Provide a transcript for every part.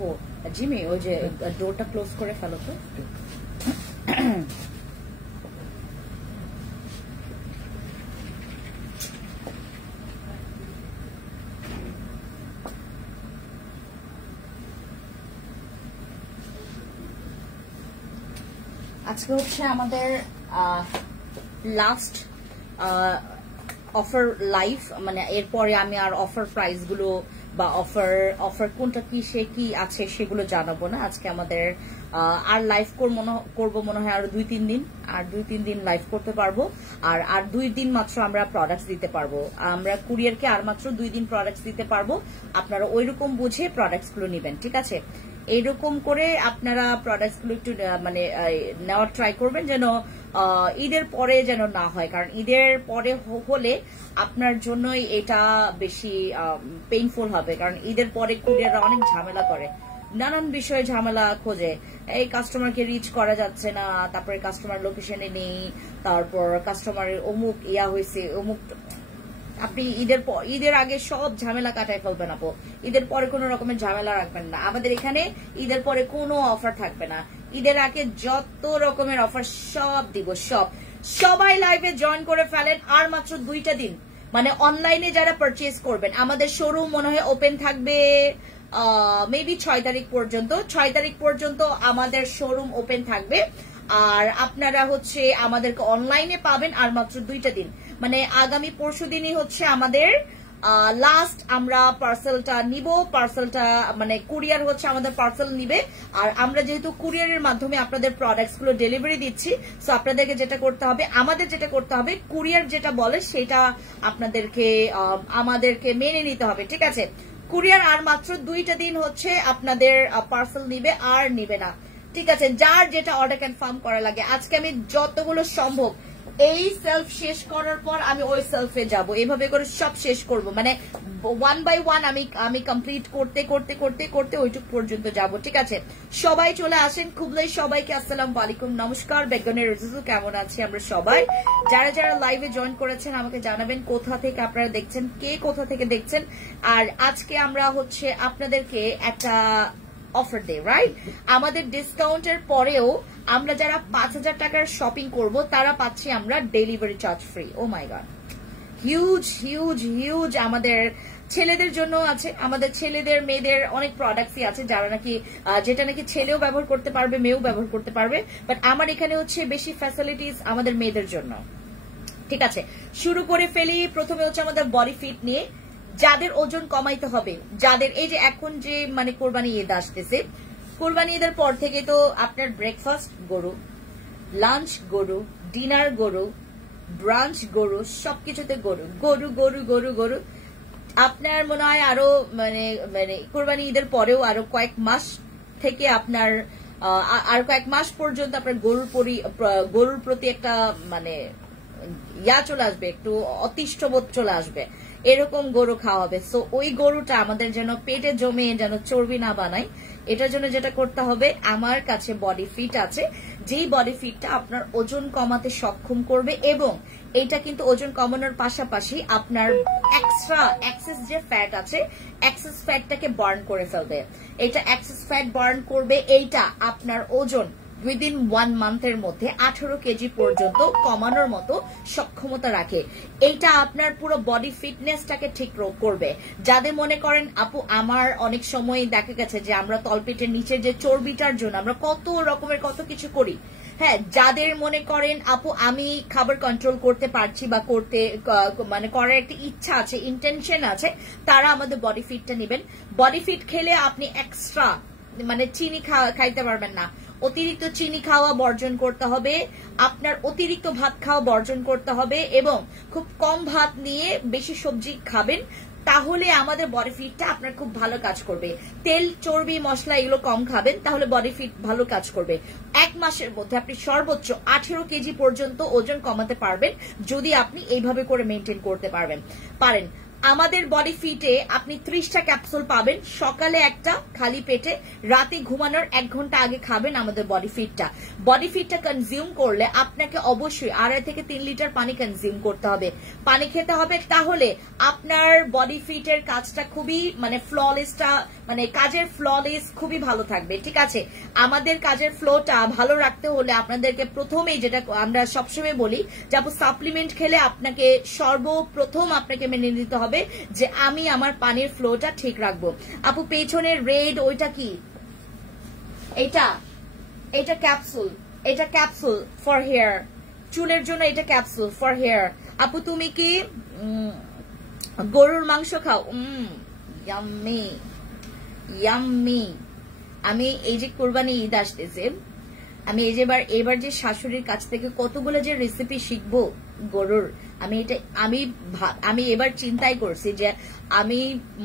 ওহো জিমি ওই যে ডোরটা ক্লোজ করে ফেলো তো। আজকে হচ্ছে আমাদের লাস্ট অফার লাইভ, মানে এরপরে আমি আর অফার প্রাইস গুলো বা অফার কোনটা কি সে কি আছে সেগুলো জানাবো না। আজকে আমাদের আর লাইভ করবো মনে হয় আরো 2-3 দিন, আর 2-3 দিন লাইভ করতে পারবো। আর 2 দিন মাত্র আমরা প্রোডাক্টস দিতে পারবো। আমরা কুরিয়ারকে আর মাত্র 2 দিন প্রোডাক্টস দিতে পারবো। আপনারা ওইরকম বুঝে প্রোডাক্টস গুলো নেবেন, ঠিক আছে? এইরকম করে আপনারা প্রোডাক্টস গুলো একটু মানে নেওয়ার ট্রাই করবেন, যেন ঈদের পরে যেন না হয়, কারণ ঈদের পরে হলে আপনার জন্যই এটা বেশি পেইনফুল হবে। কারণ ঈদের পরে কুরিয়াররা অনেক ঝামেলা করে, নানান বিষয়ে ঝামেলা খোঁজে। এই কাস্টমারকে রিচ করা যাচ্ছে না, তারপরে কাস্টমার লোকেশনে নেই, তারপর কাস্টমারের অমুক ইয়া হয়েছে অমুক। আপনি ঈদের আগে সব ঝামেলা কাটায় ফেলবেন আপু, ঈদের পরে কোনো রকমের ঝামেলা রাখবেন না। আমাদের এখানে ঈদের পরে কোনো অফার থাকবে না, ঈদের আগে যত রকমের অফার সব দিব, সবাই লাইভে জয়েন করে ফেলেন। আর মাত্র 2টা দিন, মানে অনলাইনে যারা পারচেজ করবেন, আমাদের শোরুম মনে হয় ওপেন থাকবে মেবি 6 তারিখ পর্যন্ত। 6 তারিখ পর্যন্ত আমাদের শোরুম ওপেন থাকবে, আর আপনারা হচ্ছে আমাদেরকে অনলাইনে পাবেন আর মাত্র 2টা দিন। মানে আগামী পরশু দিনই হচ্ছে আমাদের লাস্ট আমরা পার্সেলটা নিব। পার্সেলটা মানে কুরিয়ার হচ্ছে আমাদের পার্সেল নিবে, আর আমরা যেহেতু কুরিয়ারের মাধ্যমে আপনাদের প্রোডাক্টস গুলো ডেলিভারি দিচ্ছি, সো আপনাদেরকে যেটা করতে হবে, আমাদের যেটা করতে হবে, কুরিয়ার যেটা বলে সেটা আপনাদেরকে আমাদেরকে মেনে নিতে হবে, ঠিক আছে? কুরিয়ার আর মাত্র 2টা দিন হচ্ছে আপনাদের পার্সেল নিবে আর নিবে না, ঠিক আছে? যার যেটা অর্ডার কনফার্ম করা লাগে। আজকে আমি যতগুলো সম্ভব এই সেলফ শেষ করার পর আমি ওই সেলফে যাব, এইভাবে করে সব শেষ করব, মানে 1 by 1 আমি কমপ্লিট করতে করতে করতে করতে ওইটুক পর্যন্ত যাব, ঠিক আছে? সবাই চলে আসেন খুবলাই সবাইকে আসসালামু আলাইকুম, নমস্কার। বেগনের রেজু কেমন আছি আমরা সবাই। যারা যারা লাইভে জয়েন করেছেন আমাকে জানাবেন কোথা থেকে আপনারা দেখছেন, কে কোথা থেকে দেখছেন। আর আজকে আমরা হচ্ছে আপনাদেরকে একটা অফার দেই, রাইট? আমাদের ডিসকাউন্টের পরেও আমরা যারা 5,000 টাকার শপিং করব তারা পাচ্ছি আমরা ডেলিভারি চার্জ ফ্রি। ও মাই গড, হিউজ হিউজ হিউজ। আমাদের ছেলেদের জন্য আছে, আমাদের ছেলেদের মেয়েদের অনেক প্রোডাক্টসই আছে যারা নাকি যেটা নাকি ছেলেও ব্যবহার করতে পারবে, মেয়েও ব্যবহার করতে পারবে। বাট আমার এখানে হচ্ছে বেশি ফ্যাসিলিটিস আমাদের মেয়েদের জন্য, ঠিক আছে? শুরু করে ফেলি। প্রথমে হচ্ছে আমাদের বডি ফিট নিয়ে, যাদের ওজন কমাইতে হবে, যাদের এই যে এখন যে মানে কোরবানি ঈদ আসতেছে, কোরবানি ঈদের পর থেকে তো আপনার ব্রেকফাস্ট গরু, লাঞ্চ গরু, ডিনার গরু, ব্রাঞ্চ গরু, সবকিছুতে গরু গরু গরু গরু গরু। আপনার মনে হয় আরো মানে মানে কোরবানি ঈদের পরেও আরো কয়েক মাস থেকে আপনার আর কয়েক মাস পর্যন্ত আপনার গরুর প্রতি একটা মানে ইয়া চলে আসবে, একটু অতিষ্ঠবোধ চলে আসবে, এরকম গরু খাওয়া হবে। সো ওই গরুটা আমাদের যেন পেটে জমে যেন চর্বি না বানায়, এটার জন্য যেটা করতে হবে, আমার কাছে বডি ফিট আছে, যেই বডি ফিটটা আপনার ওজন কমাতে সক্ষম করবে, এবং এটা কিন্তু ওজন কমানোর পাশাপাশি আপনার এক্সেস যে ফ্যাট আছে, এক্সেস ফ্যাটটাকে বার্ন করে ফেলবে। এটা এক্সেস ফ্যাট বার্ন করবে, এইটা আপনার ওজন উইদিন 1 মান্থের মধ্যে 18 কেজি পর্যন্ত কমানোর মতো সক্ষমতা রাখে। এইটা আপনার পুরো বডি ফিটনেসটাকে ঠিক করবে। যাদের মনে করেন আপু আমার অনেক সময় দেখা গেছে যে আমরা তলপেটের নিচের যে চর্বিটার জন্য আমরা কত রকমের কত কিছু করি, হ্যাঁ, যাদের মনে করেন আপু আমি খাবার কন্ট্রোল করতে পারছি বা করতে মানে করার একটা ইচ্ছা আছে, ইন্টেনশন আছে, তারা আমাদের বডি ফিটটা নেবেন। বডি ফিট খেলে আপনি এক্সট্রা মানে চিনি খাইতে পারবেন না, অতিরিক্ত চিনি খাওয়া বর্জন করতে হবে, আপনার অতিরিক্ত ভাত খাওয়া বর্জন করতে হবে, এবং খুব কম ভাত নিয়ে বেশি সবজি খাবেন, তাহলে আমাদের বডি ফিটটা আপনার খুব ভালো কাজ করবে। তেল চর্বি মশলা এগুলো কম খাবেন, তাহলে বডি ফিট ভালো কাজ করবে। 1 মাসের মধ্যে আপনি সর্বোচ্চ 18 কেজি পর্যন্ত ওজন কমাতে পারবেন যদি আপনি এইভাবে করে মেনটেন করতে পারেন। আমাদের বডি ফিটে আপনি 30টা ক্যাপসুল পাবেন, সকালে একটা খালি পেটে, রাতে ঘুমানোর 1 ঘন্টা আগে খাবেন আমাদের বডি ফিটটা কনজিউম করলে আপনাকে অবশ্যই 2.5 থেকে 3 লিটার পানি কনজিউম করতে হবে, পানি খেতে হবে, তাহলে আপনার বডি ফিটের কাজটা খুবই মানে ফ্ললেসটা মানে কাজের ফ্ললেস খুবই ভালো থাকবে। ঠিক আছে, আমাদের কাজের ফ্লোটা ভালো রাখতে হলে আপনাদেরকে প্রথমেই যেটা আমরা সবসময় বলি যে আপু সাপ্লিমেন্ট খেলে আপনাকে সর্বপ্রথম আপনাকে মেনে নিতে হবে যে আমি আমার পানির ফ্লোটা ঠিক রাখবো। আপু পেছনের রেড ওইটা কি? এটা ক্যাপসুল ফর হেয়ার, চুলের জন্য এটা ক্যাপসুল ফর হেয়ার। আপু তুমি কি গরুর মাংস খাও? ইয়াম্মি। আমি এই যে কোরবানি ঈদ আসতেছে, আমি এই যে এবার যে শাশুড়ির কাছ থেকে কতগুলো যে রেসিপি শিখবো গরুর, আমি এবার চিন্তাই করছি যে আমি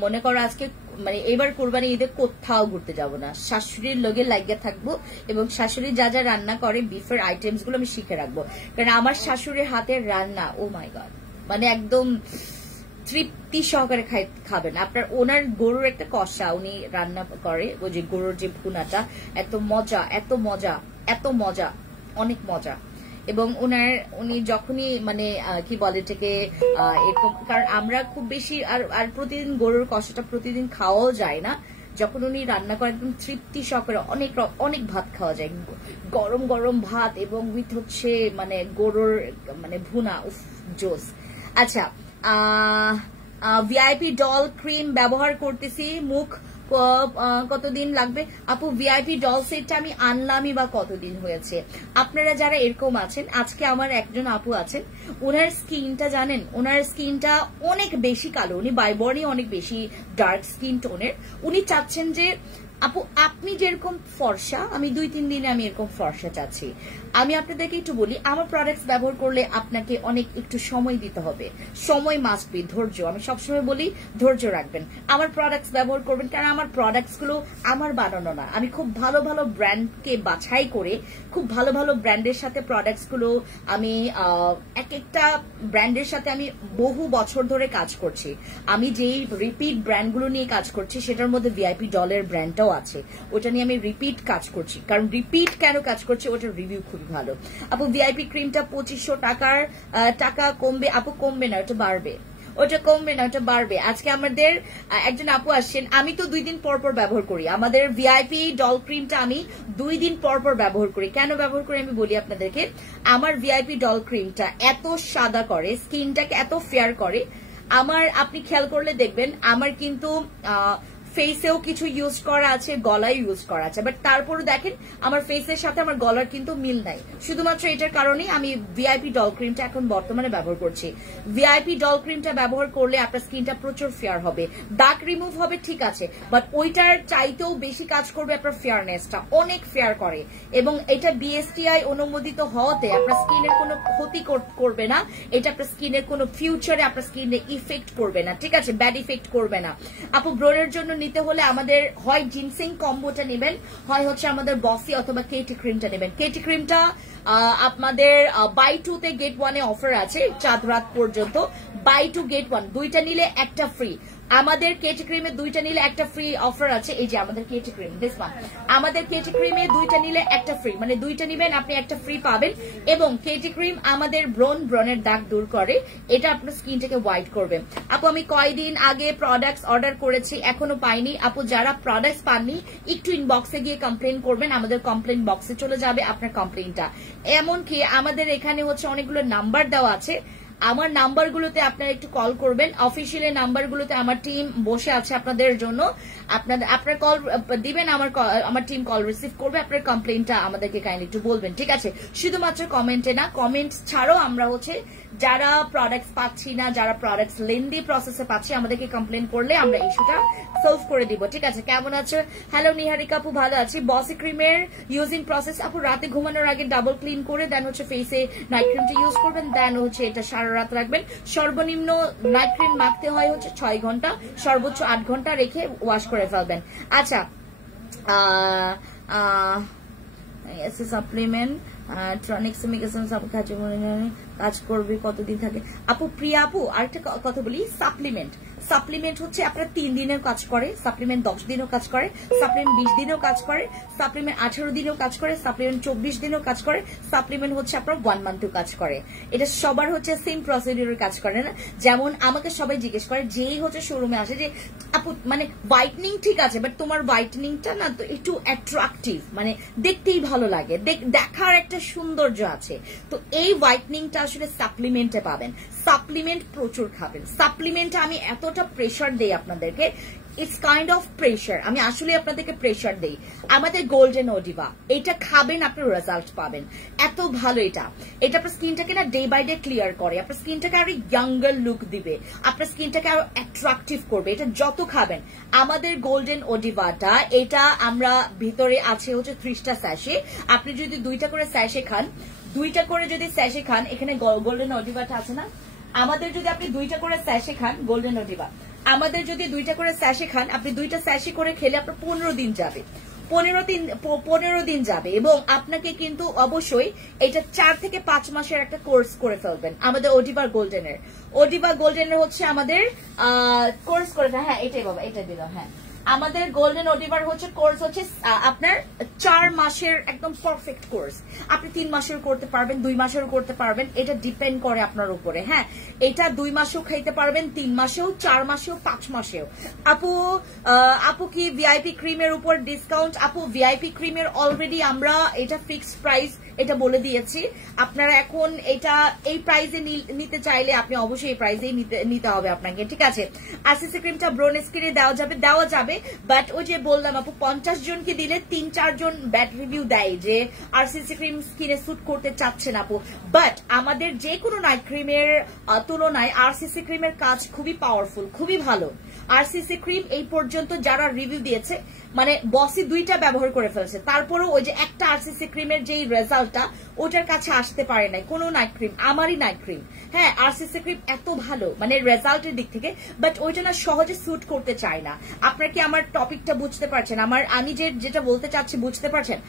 মনে করো আজকে মানে এবার কোরবানি ঈদে কোথাও ঘুরতে যাব না, শাশুড়ির লগে লাগিয়ে থাকবো এবং শাশুড়ি যা যা রান্না করে বিফের আইটেমস গুলো আমি শিখে রাখবো, কারণ আমার শাশুড়ির হাতের রান্না ও মাই গড মানে একদম তৃপ্তি সহকারে খাবেন আপনার। ওনার গরুর একটা কষা উনি রান্না করে, ওই যে গরুর যে ভুনাটা এত মজা, অনেক মজা। এবং উনি যখনই মানে কি বলে এটাকে এরকম, কারণ আমরা খুব বেশি আর প্রতিদিন গরুর কষাটা প্রতিদিন খাওয়াও যায় না, যখন উনি রান্না করেন একদম তৃপ্তি সহকারে অনেক ভাত খাওয়া যায়, গরম গরম ভাত এবং উইথ হচ্ছে মানে গরুর মানে ভুনা, উফ জোস। আচ্ছা, ভিআইপি ডল ক্রিম ব্যবহার করতেছি, মুখ কতদিন লাগবে? আপু ভিআইপি ডল সেটটা আমি আনলামই বা কতদিন হয়েছে। আপনারা যারা এরকম আছেন, আজকে আমার একজন আপু আছেন, ওনার স্কিনটা জানেন, ওনার স্কিনটা অনেক বেশি কালো, উনি বাইবর্নি অনেক বেশি ডার্ক স্কিন টোনের, উনি চাচ্ছেন যে আপু আপনি যেরকম ফর্সা আমি 2-3 দিনে আমি এরকম ফর্সা চাচ্ছি। আমি আপনাদেরকে একটু বলি, আমার প্রোডাক্টস ব্যবহার করলে আপনাকে অনেক একটু সময় দিতে হবে, সময় মাস্ট বি, ধৈর্য। আমি সবসময় বলি ধৈর্য রাখবেন, আমার প্রোডাক্টস ব্যবহার করবেন, কারণ আমার প্রোডাক্টস গুলো আমার বানানো না, আমি খুব ভালো ভালো ব্র্যান্ডকে বাছাই করে খুব ভালো ভালো ব্র্যান্ডের সাথে প্রোডাক্টস গুলো আমি এক একটা ব্র্যান্ডের সাথে আমি বহু বছর ধরে কাজ করছি। আমি যেই রিপিট ব্র্যান্ডগুলো নিয়ে কাজ করছি সেটার মধ্যে ভিআইপি ডলের ব্র্যান্ডটাও আছে, ওটা নিয়ে আমি রিপিট কাজ করছি, কারণ রিপিট কেন কাজ করছি ওটার রিভিউ খুবই ভালো। আপু ভিআইপি ক্রিমটা 2500 টাকা কমবে? আপু কমবে না, ওটা বাড়বে, ওটা কমবে না, ওটা বাড়বে। আজকে আমাদের একজন আপু আসছেন, আমি তো 2 দিন পর পর ব্যবহার করি, আমাদের ভিআইপি ডল ক্রিমটা আমি 2 দিন পর পর ব্যবহার করি। কেন ব্যবহার করি আমি বলি আপনাদেরকে। আমার ভিআইপি ডল ক্রিমটা এত সাদা করে, স্কিনটাকে এত ফেয়ার করে, আমার আপনি খেয়াল করলে দেখবেন আমার কিন্তু ফেসেও কিছু ইউজ করা আছে, গলায় ইউজ করা আছে, বাট তারপরে দেখেন আমার ফেসের সাথে আমার গলার কিন্তু মিল নাই। শুধুমাত্র এটার কারণেই আমি ভিআইপি ডল ক্রিমটা এখন বর্তমানে ব্যবহার করছি। ভিআইপি ডল ক্রিমটা ব্যবহার করলে আপনার স্কিনটা প্রচুর ফেয়ার হবে, দাগ রিমুভ হবে ঠিক আছে, বাট ওইটার চাইতেও বেশি কাজ করবে আপনার ফেয়ারনেসটা, অনেক ফেয়ার করে। এবং এটা বিএসটিআই অনুমোদিত হওয়াতে আপনার স্কিনের কোনো ক্ষতি করবে না, এটা আপনার স্কিনের কোনো ফিউচারে আপনার স্কিনে ইফেক্ট করবে না, ঠিক আছে, ব্যাড ইফেক্ট করবে না। আপু ব্রণের জন্য নিতে হলে আমাদের হয় জিনসিং কম্বোটা নেবেন, হয় হচ্ছে আমাদের বসি অথবা কেটি ক্রিমটা নেবেন। কেটি ক্রিমটা আপনাদের বাই 2 তে গেট 1 এ অফার আছে চাঁদ রাত পর্যন্ত, বাই 2 গেট 1, 2টা নিলে একটা ফ্রি। আমাদের কেটি ক্রিমে 2টা নিলে একটা ফ্রি অফার আছে, এই যে আমাদের কেটি ক্রিম দিস ওয়ান, আমাদের কেটি ক্রিমে 2টা নিলে একটা ফ্রি, মানে 2টা নিবেন আপনি একটা ফ্রি পাবেন। এবং কেটি ক্রিম আমাদের ব্রণের দাগ দূর করে, এটা আপনার স্কিনটাকে হোয়াইট করবে। আপু আমি কয়দিন আগে প্রোডাক্টস অর্ডার করেছি এখনো পাইনি। আপু যারা প্রোডাক্টস পাননি একটু ইনবক্সে গিয়ে কমপ্লেন করবেন, আমাদের কমপ্লেন বক্সে চলে যাবে আপনার কমপ্লেনটা। এমনকি আমাদের এখানে হচ্ছে অনেকগুলো নাম্বার দেওয়া আছে, আমার নাম্বারগুলোতে আপনারা একটু কল করবেন, অফিসিয়াল নাম্বারগুলোতে আমার টিম বসে আছে আপনাদের জন্য, আপনার কল দিবেন, আমার টিম কল রিসিভ করবে, আপনার কমপ্লেনটা আমাদেরকে কাইন্ডলি একটু বলবেন, ঠিক আছে। শুধুমাত্র কমেন্টে না, কমেন্ট ছাড়াও আমরা হচ্ছে যারা প্রোডাক্টস পাচ্ছি না, যারা প্রোডাক্টস লেন্দি প্রসেসে পাচ্ছি, আমাদেরকে কমপ্লেন করলে আমরা ইস্যুটা সলভ করে দিব, ঠিক আছে। কেমন আছো? হ্যালো নিহারিকা আপু, ভালো আছি। বসি ক্রিমের ইউজিং প্রসেস আপু, রাতে ঘুমানোর আগে ডাবল ক্লিন করে দেন হচ্ছে ফেসে নাইট ক্রিমটা ইউজ করবেন, দেন হচ্ছে এটা সারা রাত রাখবেন। সর্বনিম্ন নাইট ক্রিম মাখতে হয় হচ্ছে 6 ঘন্টা, সর্বোচ্চ 8 ঘন্টা রেখে ওয়াশ করে ফেলবেন। আচ্ছা, সাপ্লিমেন্ট কাজ করবে কতদিন থাকে? আপু প্রিয়া আপু আরেকটা কথা বলি, সাপ্লিমেন্ট সাপ্লিমেন্ট হচ্ছে আপনার 3 দিনেও কাজ করে, সাপ্লিমেন্ট 10 দিনেও কাজ করে, সাপ্লিমেন্ট 20 দিনেও কাজ করে, সাপ্লিমেন্ট 18 দিনেও কাজ করে, সাপ্লিমেন্ট 24 দিনেও কাজ করে, সাপ্লিমেন্ট হচ্ছে আপনার 1 মান্থেও কাজ করে। এটা সবার হচ্ছে সেম প্রসিডিউরে কাজ করে না। যেমন আমাকে সবাই জিজ্ঞেস করে, যেই হচ্ছে শোরুমে আসে যে আপু মানে হোয়াইটনিং ঠিক আছে, বাট তোমার হোয়াইটনিংটা না তো একটু অ্যাট্রাকটিভ, মানে দেখতেই ভালো লাগে, দেখার একটা সৌন্দর্য আছে। তো এই হোয়াইটনিংটা আসলে সাপ্লিমেন্টে পাবেন। সাপ্লিমেন্ট প্রচুর খাবেন। সাপ্লিমেন্টে আমি এতটা প্রেশার দেই আপনাদেরকে, ইটস কাইন্ড অফ প্রেশার, আমি আসলে আপনাদেরকে প্রেশার দেই। আমাদের গোল্ডেন ওডিভা, এটা খাবেন আপনার রেজাল্ট পাবেন, এত ভালো এটা। এটা আপনার স্কিনটাকে না ডে বাই ডে ক্লিয়ার করে, আপনার স্কিনটাকে আরো ইয়াঙ্গার লুক দিবে, আপনার স্কিনটাকে আরো অ্যাট্রাকটিভ করবে। এটা যত খাবেন, আমাদের গোল্ডেন ওডিভাটা, এটা আমরা ভিতরে আছে হচ্ছে 30টা স্যাশে। আপনি যদি 2টা করে স্যাশে খান, 2টা করে যদি স্যাশে খান, এখানে গোল্ডেন ওডিভাটা আছে না, আমাদের যদি আপনি 2টা করে স্যাশে খান, গোল্ডেন ওডিভা আমাদের যদি 2টা করে স্যাশে খান, আপনি 2টা স্যাশে করে খেলে আপনার 15 দিন যাবে, 15 দিন যাবে। এবং আপনাকে কিন্তু অবশ্যই এটা 4 থেকে 5 মাসের একটা কোর্স করে ফেলবেন। আমাদের ওডিভা গোল্ডেনের হচ্ছে আমাদের কোর্স করে, হ্যাঁ এটাই বাবা, এটা দিলাম, হ্যাঁ আমাদের গোল্ডেন ওডিভার হচ্ছে কোর্স হচ্ছে আপনার 4 মাসের একদম পারফেক্ট কোর্স। আপনি 3 মাসের করতে পারবেন, 2 মাসের করতে পারবেন, এটা ডিপেন্ড করে আপনার উপরে। হ্যাঁ, এটা 2 মাসেও খাইতে পারবেন, 3 মাসেও, 4 মাসেও, 5 মাসেও। আপু কি ভিআইপি ক্রিমের উপর ডিসকাউন্ট? আপু ভিআইপি ক্রিমের অলরেডি আমরা এটা ফিক্সড প্রাইস এটা বলে দিয়েছি। আপনারা এখন এটা এই প্রাইসে নিতে চাইলে আপনি অবশ্যই এই প্রাইসেই নিতে হবে আপনাকে, ঠিক আছে। আরসিসি ক্রিমটা ব্রোন স্কিনে দেওয়া যাবে, বাট ওই যে বললাম আপু 50 জনকে দিলে 3-4 জন ব্যাড রিভিউ দেয় যে আরসিসি ক্রিম স্কিনে স্যুট করতে চাচ্ছে না আপু। বাট আমাদের যে কোনো নাইট ক্রিমের তুলনায় আরসিসি ক্রিমের কাজ খুবই পাওয়ারফুল, খুবই ভালো। আরসিসি ক্রিম এই পর্যন্ত যারা রিভিউ দিয়েছে, মানে বসি 2টা ব্যবহার করে ফেলছে, তারপরেও ওই যে একটা আরসিসি ক্রিমের যেই রেজাল্টটা ওটার কাছে আসতে পারে নাই কোনো নাইট ক্রিম, আমারই নাইট ক্রিম। হ্যাঁ, আরসিসি ক্রিম এত ভালো মানে রেজাল্টের দিক থেকে, বাট ওইটা না সহজে স্যুট করতে চায় না। আপনারা কি আমার টপিকটা বুঝতে পারছেন? আমি যেটা বলতে চাচ্ছি বুঝতে পারছেন?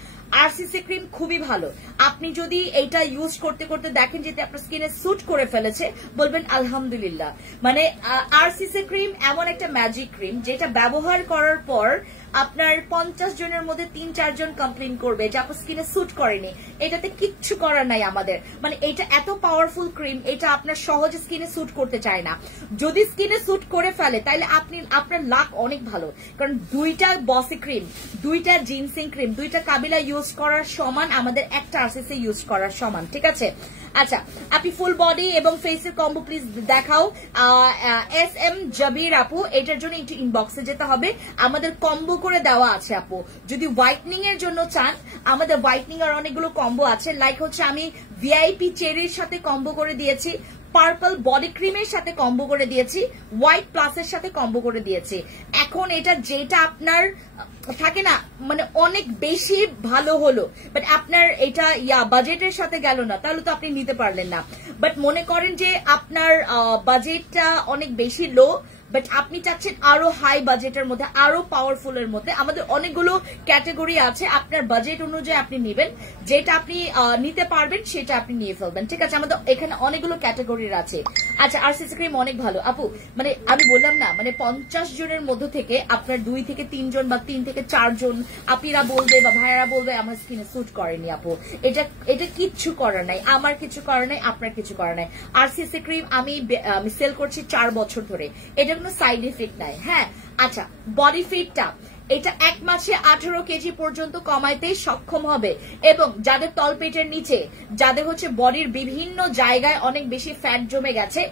আরসিসি ক্রিম খুবই ভালো। আপনি যদি এইটা ইউজ করতে করতে দেখেন যে আপনার স্কিনে স্যুট করে ফেলেছে, বলবেন আলহামদুলিল্লাহ। মানে আরসিসি ক্রিম এমন একটা ম্যাজিক ক্রিম যেটা ব্যবহার করার পর আপনার 50 জনের মধ্যে 3-4 জন কমপ্লেন করবে যে আপনার স্কিনে স্যুট করেনি। এটাতে কিচ্ছু করার নাই আমাদের, মানে এটা এত পাওয়ারফুল ক্রিম, এটা আপনার সহজে স্কিনে স্যুট করতে চায় না। যদি স্কিনে স্যুট করে ফেলে তাহলে আপনার লাক অনেক ভালো, কারণ 2টা বসি ক্রিম, 2টা জিনসিং ক্রিম, 2টা কাবিলা ইউজ করার সমান আমাদের একটা আরসিসি ইউজ করার সমান, ঠিক আছে। আচ্ছা, আপনি ফুল বডি এবং ফেসের কম্বো প্লিজ দেখাও। SM জাবির আপু, এটার জন্য একটু ইনবক্সে যেতে হবে, আমাদের কম্বো করে দেওয়া আছে আপু। যদি হোয়াইটনিং এর জন্য চান, আমাদের হোয়াইটনিং এর অনেকগুলো কম্বো আছে। লাইক হচ্ছে আমি ভিআইপি চেরির সাথে কম্বো করে দিয়েছি, পার্পল বডি ক্রিমের সাথে কম্বো করে দিয়েছি, হোয়াইট প্লাসের সাথে কম্বো করে দিয়েছি। এখন এটা যেটা আপনার থাকে না মানে অনেক বেশি ভালো হলো, বাট আপনার এটা বাজেটের সাথে গেল না, তাহলে তো আপনি নিতে পারলেন না। বাট মনে করেন যে আপনার বাজেটটা অনেক বেশি লো, বাট আপনি চাচ্ছেন আরো হাই বাজেটের মধ্যে, আরো পাওয়ারফুল এর মধ্যে, আমাদের অনেকগুলো ক্যাটাগরি আছে। আপনার বাজেট অনুযায়ী আপনি নেবেন, যেটা আপনি নিতে পারবেন সেটা আপনি নিয়ে ফেলবেন, ঠিক আছে। আমাদের এখানে অনেকগুলো ক্যাটাগরির আছে। আচ্ছা, আরসিসি ক্রিম অনেক ভালো আপু, মানে আমি বললাম না, মানে 50 জনের মধ্য থেকে আপনার 2 থেকে 3 জন বা 3 থেকে 4 জন আপনিরা বলবে বা ভাইয়ারা বলবে আমার স্কিনে স্যুট করেনি আপু। এটা কিচ্ছু করার নাই, আমার কিছু করার নাই, আপনার কিছু করার নাই। আরসিসি ক্রিম আমি সেল করছি 4 বছর ধরে, এটা কোনো সাইড এফেক্ট নাই। হ্যাঁ, আচ্ছা, বডি ফিটটা এটা 1 মাসে 18 কেজি পর্যন্ত কমাইতে সক্ষম হবে, এবং যাদের তলপেটের নিচে, যাদের হচ্ছে বডির বিভিন্ন জায়গায় অনেক বেশি ফ্যাট জমে গেছে,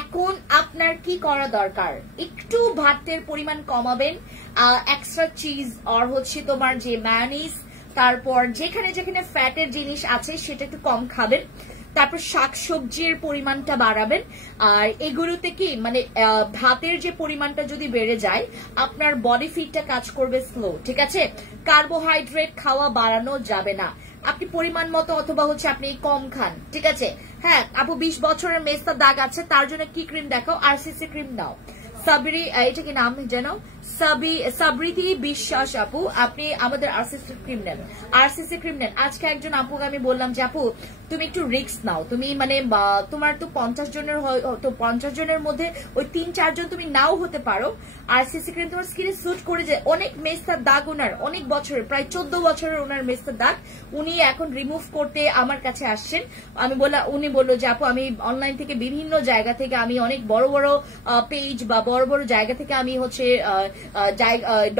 এখন আপনার কি করা দরকার, একটু ভাতের পরিমাণ কমাবেন, এক্সট্রা চিজ আর হচ্ছে তোমার যে ম্যায়োনিজ, তারপর যেখানে যেখানে ফ্যাটের জিনিস আছে সেটা একটু কম খাবেন, তারপর শাকসবজির পরিমাণটা বাড়াবেন। আর এগুলোতে কি মানে ভাতের যে পরিমাণটা যদি বেড়ে যায়, আপনার বডি ফিটটা কাজ করবে স্লো, ঠিক আছে। কার্বোহাইড্রেট খাওয়া বাড়ানো যাবে না, আপনি পরিমাণ মতো অথবা হচ্ছে আপনি কম খান, ঠিক আছে। হ্যাঁ আপু, 20 বছরের মেস্তা দাগ আছে, তার জন্য কি ক্রিম দেখাও? আরসিসি ক্রিম নাও। সাবরি, এটা কি নাম জানো? সাবৃতি বিশ্বাস আপু, আপনি আমাদের আরসিসি ক্রিম নেন, আরসিসি ক্রিম নেন। আজকে একজন আপুকে আমি বললাম যে আপু তুমি একটু রিস্ক নাও, তুমি মানে তোমার তো 50 জনের তো 50 জনের মধ্যে ওই 3-4 জন তুমি নাও হতে পারো। আরসিসি ক্রিম তোমার স্কিনে স্যুট করে যায়। অনেক মেস্তার দাগ ওনার, অনেক বছরের, প্রায় 14 বছরের ওনার মেস্তার দাগ, উনি এখন রিমুভ করতে আমার কাছে আসছেন। আমি বললাম, উনি বললো যে আপু আমি অনলাইন থেকে বিভিন্ন জায়গা থেকে, আমি অনেক বড় বড় পেজ বা বড় বড় জায়গা থেকে আমি হচ্ছে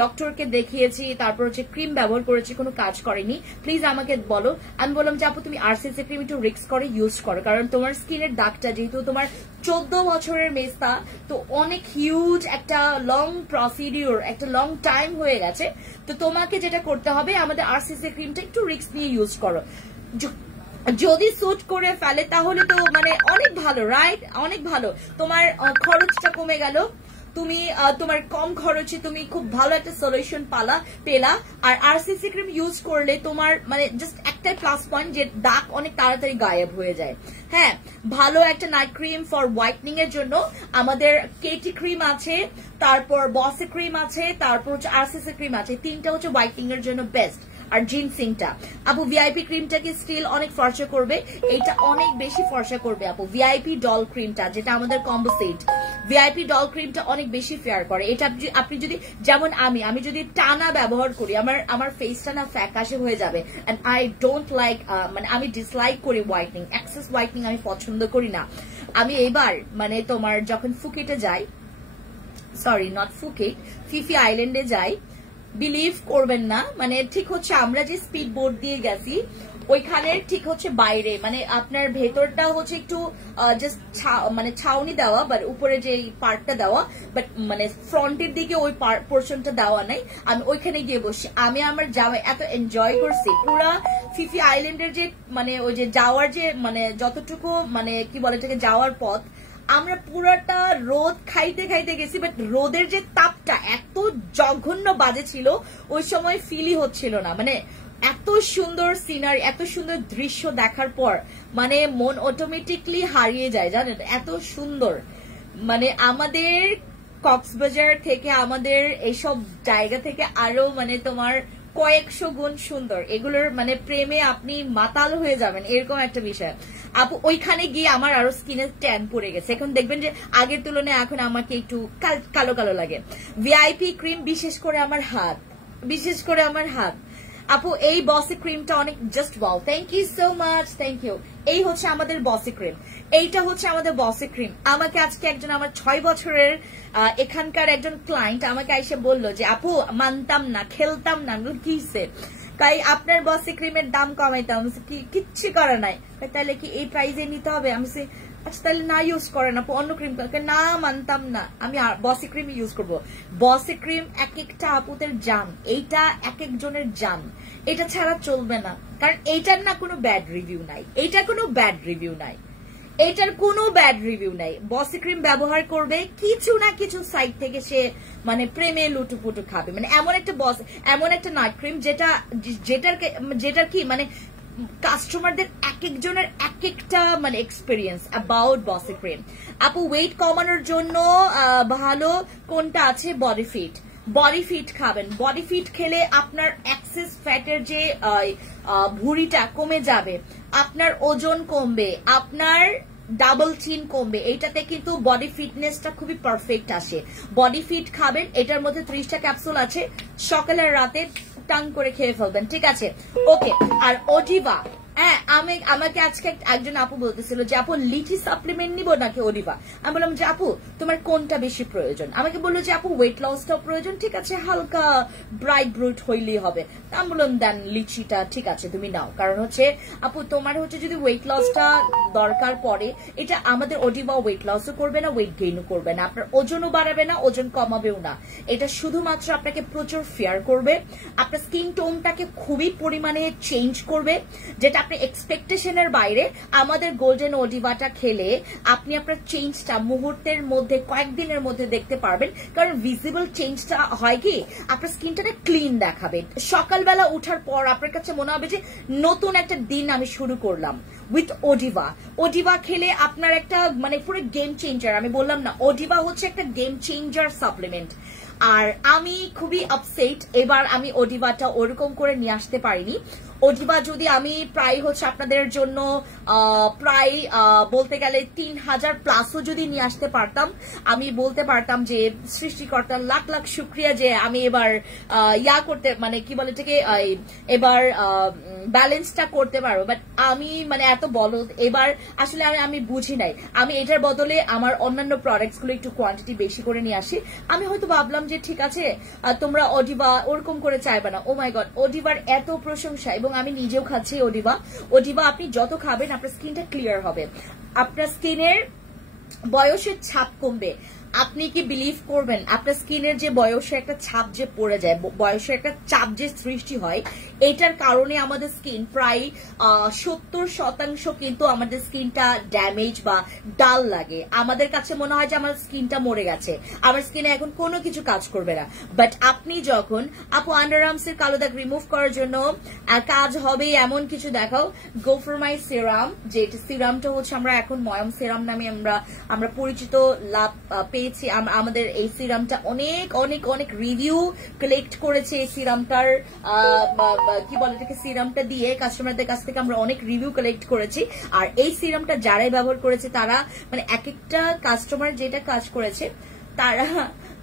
ডক্টরকে দেখিয়েছি, তারপর হচ্ছে ক্রিম ব্যবহার করেছি, কোনো কাজ করেনি, প্লিজ আমাকে বলো। আমি বললাম যে আপু তুমি আরসিসি ক্রিম একটু রিস্ক করে ইউজ করো, কারণ তোমার স্কিনের দাগটা যেহেতু তোমার 14 বছরের মেস্তা, তো অনেক হিউজ একটা লং প্রসিডিওর, একটা লং টাইম হয়ে গেছে। তো তোমাকে যেটা করতে হবে, আমাদের আরসিসি ক্রিমটা একটু রিস্ক নিয়ে ইউজ করো। যদি স্যুট করে ফেলে তাহলে তো মানে অনেক ভালো, রাইট? অনেক ভালো, তোমার খরচটা কমে গেল, তুমি তোমার কম খরচে তুমি খুব ভালো একটা সলিউশন পেলা। আর আরসিসি ক্রিম ইউজ করলে তোমার মানে জাস্ট একটাই প্লাস পয়েন্ট, যে দাগ অনেক তাড়াতাড়ি গায়েব হয়ে যায়। হ্যাঁ, ভালো একটা নাইট ক্রিম ফর হোয়াইটনিং এর জন্য আমাদের কেটি ক্রিম আছে, তারপর বসে ক্রিম আছে, তারপর হচ্ছে আরসিসি ক্রিম আছে, তিনটা হচ্ছে হোয়াইটনিং এর জন্য বেস্ট। আর জিনসিংটা আপু, ভিআইপি ক্রিমটাকে স্টিল অনেক ফর্সা করবে, এইটা অনেক বেশি ফর্সা করবে আপু। ভিআইপি ডল ক্রিমটা যেটা আমাদের কম্বো সেট, ভিআইপি ডল ক্রিমটা অনেক বেশি ফেয়ার করে। এটা আপনি যদি, যেমন আমি যদি টানা ব্যবহার করি, আমার ফেসটা না ফ্যাকাশে হয়ে যাবে, এন্ড আই ডোন্ট লাইক, মানে আমি ডিসলাইক করি হোয়াইটনিং, এক্সেস হোয়াইটনিং আমি পছন্দ করি না। আমি এবার মানে তোমার যখন ফুকেটে যাই, সরি নট ফুকেট, ফিফি আইল্যান্ডে যাই, বিলিভ করবেন না, মানে ঠিক হচ্ছে আমরা যে স্পিড বোট দিয়ে গেছি ওইখানে ঠিক হচ্ছে বাইরে, মানে আপনার ভেতরটা হচ্ছে একটু জাস্ট মানে ছাউনি দেওয়া, বাট উপরে যে পার্টটা দেওয়া, বাট মানে ফ্রন্টের দিকে ওই পোর্শনটা দেওয়া নাই। আমি ওইখানে গিয়ে বসি, আমি আমার জামাই এত এনজয় করছি। পুরা ফিফি আইল্যান্ডের যে মানে ওই যে যাওয়ার যে মানে যতটুকু মানে কি বলে এটাকে যাওয়ার পথ, আমরা পুরাটা রোদ খাইতে খাইতে গেছি, বাট রোদের যে তাপটা এত জঘন্য বাজে ছিল, ওই সময় ফিলই হচ্ছিল না। মানে এত সুন্দর সিনারি, এত সুন্দর দৃশ্য দেখার পর মানে মন অটোমেটিকলি হারিয়ে যায়, জানেন, এত সুন্দর। মানে আমাদের কক্সবাজার থেকে, আমাদের এইসব জায়গা থেকে আরো মানে তোমার কয়েকশো গুণ সুন্দর, এগুলোর মানে প্রেমে আপনি মাতাল হয়ে যাবেন, এরকম একটা বিষয় আপু। ওইখানে গিয়ে আমার আরো স্কিনে ট্যান পড়ে গেছে, এখন দেখবেন যে আগের তুলনায় এখন আমাকে একটু কালো কালো লাগে। ভিআইপি ক্রিম, বিশেষ করে আমার হাত আপু, এই বসি ক্রিমটা অনেক just wow, thank you so much, thank you. এই হচ্ছে আমাদের বসি ক্রিম, এইটা হচ্ছে আমাদের বসি ক্রিম। আমাকে আজকে একজন আমার 6 বছরের এখানকার একজন ক্লায়েন্ট আমাকে এসে বললো যে আপু মানতাম না, খেলতাম না, কিসে তাই আপনার বসি ক্রিমের দাম কমাইতাম, কিচ্ছু করে নাই, তাহলে কি এই প্রাইজে নিতে হবে? আমি আচ্ছা তাহলে না ইউজ করেন আপু, অন্য ক্রিম, না মানতাম না, আমি বসি ক্রিম ইউজ করবো। বসি ক্রিম এক একটা আপুদের জান, এইটা এক একজনের জান, এটা ছাড়া চলবে না, কারণ এইটার না কোনো ব্যাড রিভিউ নাই, এইটার কোনো ব্যাড রিভিউ নাই। বসি ক্রিম ব্যবহার করবে, কিছু না কিছু সাইড থেকে সে মানে প্রেমে লুটুপুটু খাবে। মানে এমন একটা নাইট ক্রিম যেটার কি মানে কাস্টমারদের এক একজনের এক একটা মানে এক্সপিরিয়েন্স অ্যাবাউট বসি ক্রিম। আপু ওয়েট কমানোর জন্য ভালো কোনটা আছে? বডি ফিট খাবেন, বডি ফিট খেলে আপনার এক্সেস ফ্যাটের যে ভুঁড়িটা কমে যাবে, আপনার ওজন কমবে, আপনার ডাবল চিন কমবে, এইটাতে কিন্তু বডি ফিটনেসটা খুবই পারফেক্ট আসে। বডি ফিট খাবেন, এটার মধ্যে 30টা ক্যাপসুল আছে, সকালের রাতে টাং করে খেয়ে ফেলবেন, ঠিক আছে? ওকে। আর ওডিভা, হ্যাঁ আমাকে আজকে একজন আপু বলতেছিল যে আপু লিচি সাপ্লিমেন্ট নিবো নাকি ওডিভা? আমি বললাম যে আপু তোমার কোনটা বেশি প্রয়োজন? আমাকে বললো যে আপু ওয়েট লসটাও প্রয়োজন, ঠিক আছে, হালকা ব্রাইট ব্রুট হইলেই হবে। আমি বললাম দেন লিচিটা ঠিক আছে তুমি নাও, কারণ হচ্ছে আপু তোমার হচ্ছে যদি ওয়েট লসটা দরকার পড়ে, এটা আমাদের ওডিভা ওয়েট লসও করবে না, ওয়েট গেইনও করবে না, আপনার ওজনও বাড়াবে না, ওজন কমাবেও না, এটা শুধুমাত্র আপনাকে প্রচুর ফেয়ার করবে, আপনার স্কিন টোনটাকে খুবই পরিমাণে চেঞ্জ করবে, যেটা আপনি এক্সপেকটেশনের বাইরে। আমাদের গোল্ডেন ওডিভাটা খেলে আপনি আপনার চেঞ্জটা মুহূর্তের মধ্যে, কয়েকদিনের মধ্যে দেখতে পারবেন, কারণ ভিজিবল চেঞ্জটা হয় কি আপনার স্কিনটা ক্লিন দেখাবে। সকালবেলা উঠার পর আপনার কাছে মনে হবে যে নতুন একটা দিন আমি শুরু করলাম উইথ ওডিভা খেলে আপনার একটা মানে পুরো গেম চেঞ্জার। আমি বললাম না, ওডিভা হচ্ছে একটা গেম চেঞ্জার সাপ্লিমেন্ট। আর আমি খুবই আপসেট, এবার আমি ওডিবাটা ওরকম করে নিয়ে আসতে পারিনি। ওডিবা যদি আমি প্রায় হচ্ছে আপনাদের জন্য প্রায় বলতে গেলে 3000 প্লাসও যদি নিয়ে আসতে পারতাম, আমি বলতে পারতাম যে সৃষ্টিকর্তার লাখ লাখ শুক্রিয়া যে আমি এবার ইয়া করতে মানে কি বলে এটাকে এবার ব্যালেন্সটা করতে পারবো। বাট আমি মানে এত বলদ এবার আসলে আমি বুঝি নাই। আমি এটার বদলে আমার অন্যান্য প্রোডাক্টস গুলো একটু কোয়ান্টিটি বেশি করে নিয়ে আসি। আমি হয়তো ভাবলাম যে ঠিক আছে তোমরা ওডিবা ওরকম করে চাইবে না। ও মাই গড, ওডিবার এত প্রশংসা, এবং আমি নিজেও খাচ্ছি ওডিবা। ওডিবা আপনি যত খাবেন আপনার স্কিনটা ক্লিয়ার হবে, আপনার স্কিনের বয়সের ছাপ কমবে। আপনি কি বিলিভ করবেন আপনার স্কিনের যে বয়সে একটা ছাপ যে পড়ে যায়, বয়সের একটা চাপ যে সৃষ্টি হয়, এটার কারণে আমাদের স্কিন প্রায় 70% কিন্তু আমাদের স্কিনটা ড্যামেজ বা ডাল লাগে। আমাদের কাছে মনে হয় যে আমার স্কিনটা মরে গেছে, আমার স্কিনে এখন কোনো কিছু কাজ করবে না। বাট আপনি যখন আপু আন্ডারআর্মস এর কালো দাগ রিমুভ করার জন্য কাজ হবে এমন কিছু দেখাও, গো ফর মাই সিরাম। যে সিরামটা হচ্ছে আমরা এখন ময়ম সিরাম নামে আমরা পরিচিত লাভ পেয়েছি। আমাদের এই সিরামটা অনেক অনেক অনেক রিভিউ কালেক্ট করেছে। এই সিরামটার কি বলে এটাকে, সিরামটা দিয়ে কাস্টমারদের কাছ থেকে আমরা অনেক রিভিউ কালেক্ট করেছি। আর এই সিরামটা যারাই ব্যবহার করেছে তারা মানে এক একটা কাস্টমার যেটা কাজ করেছে তারা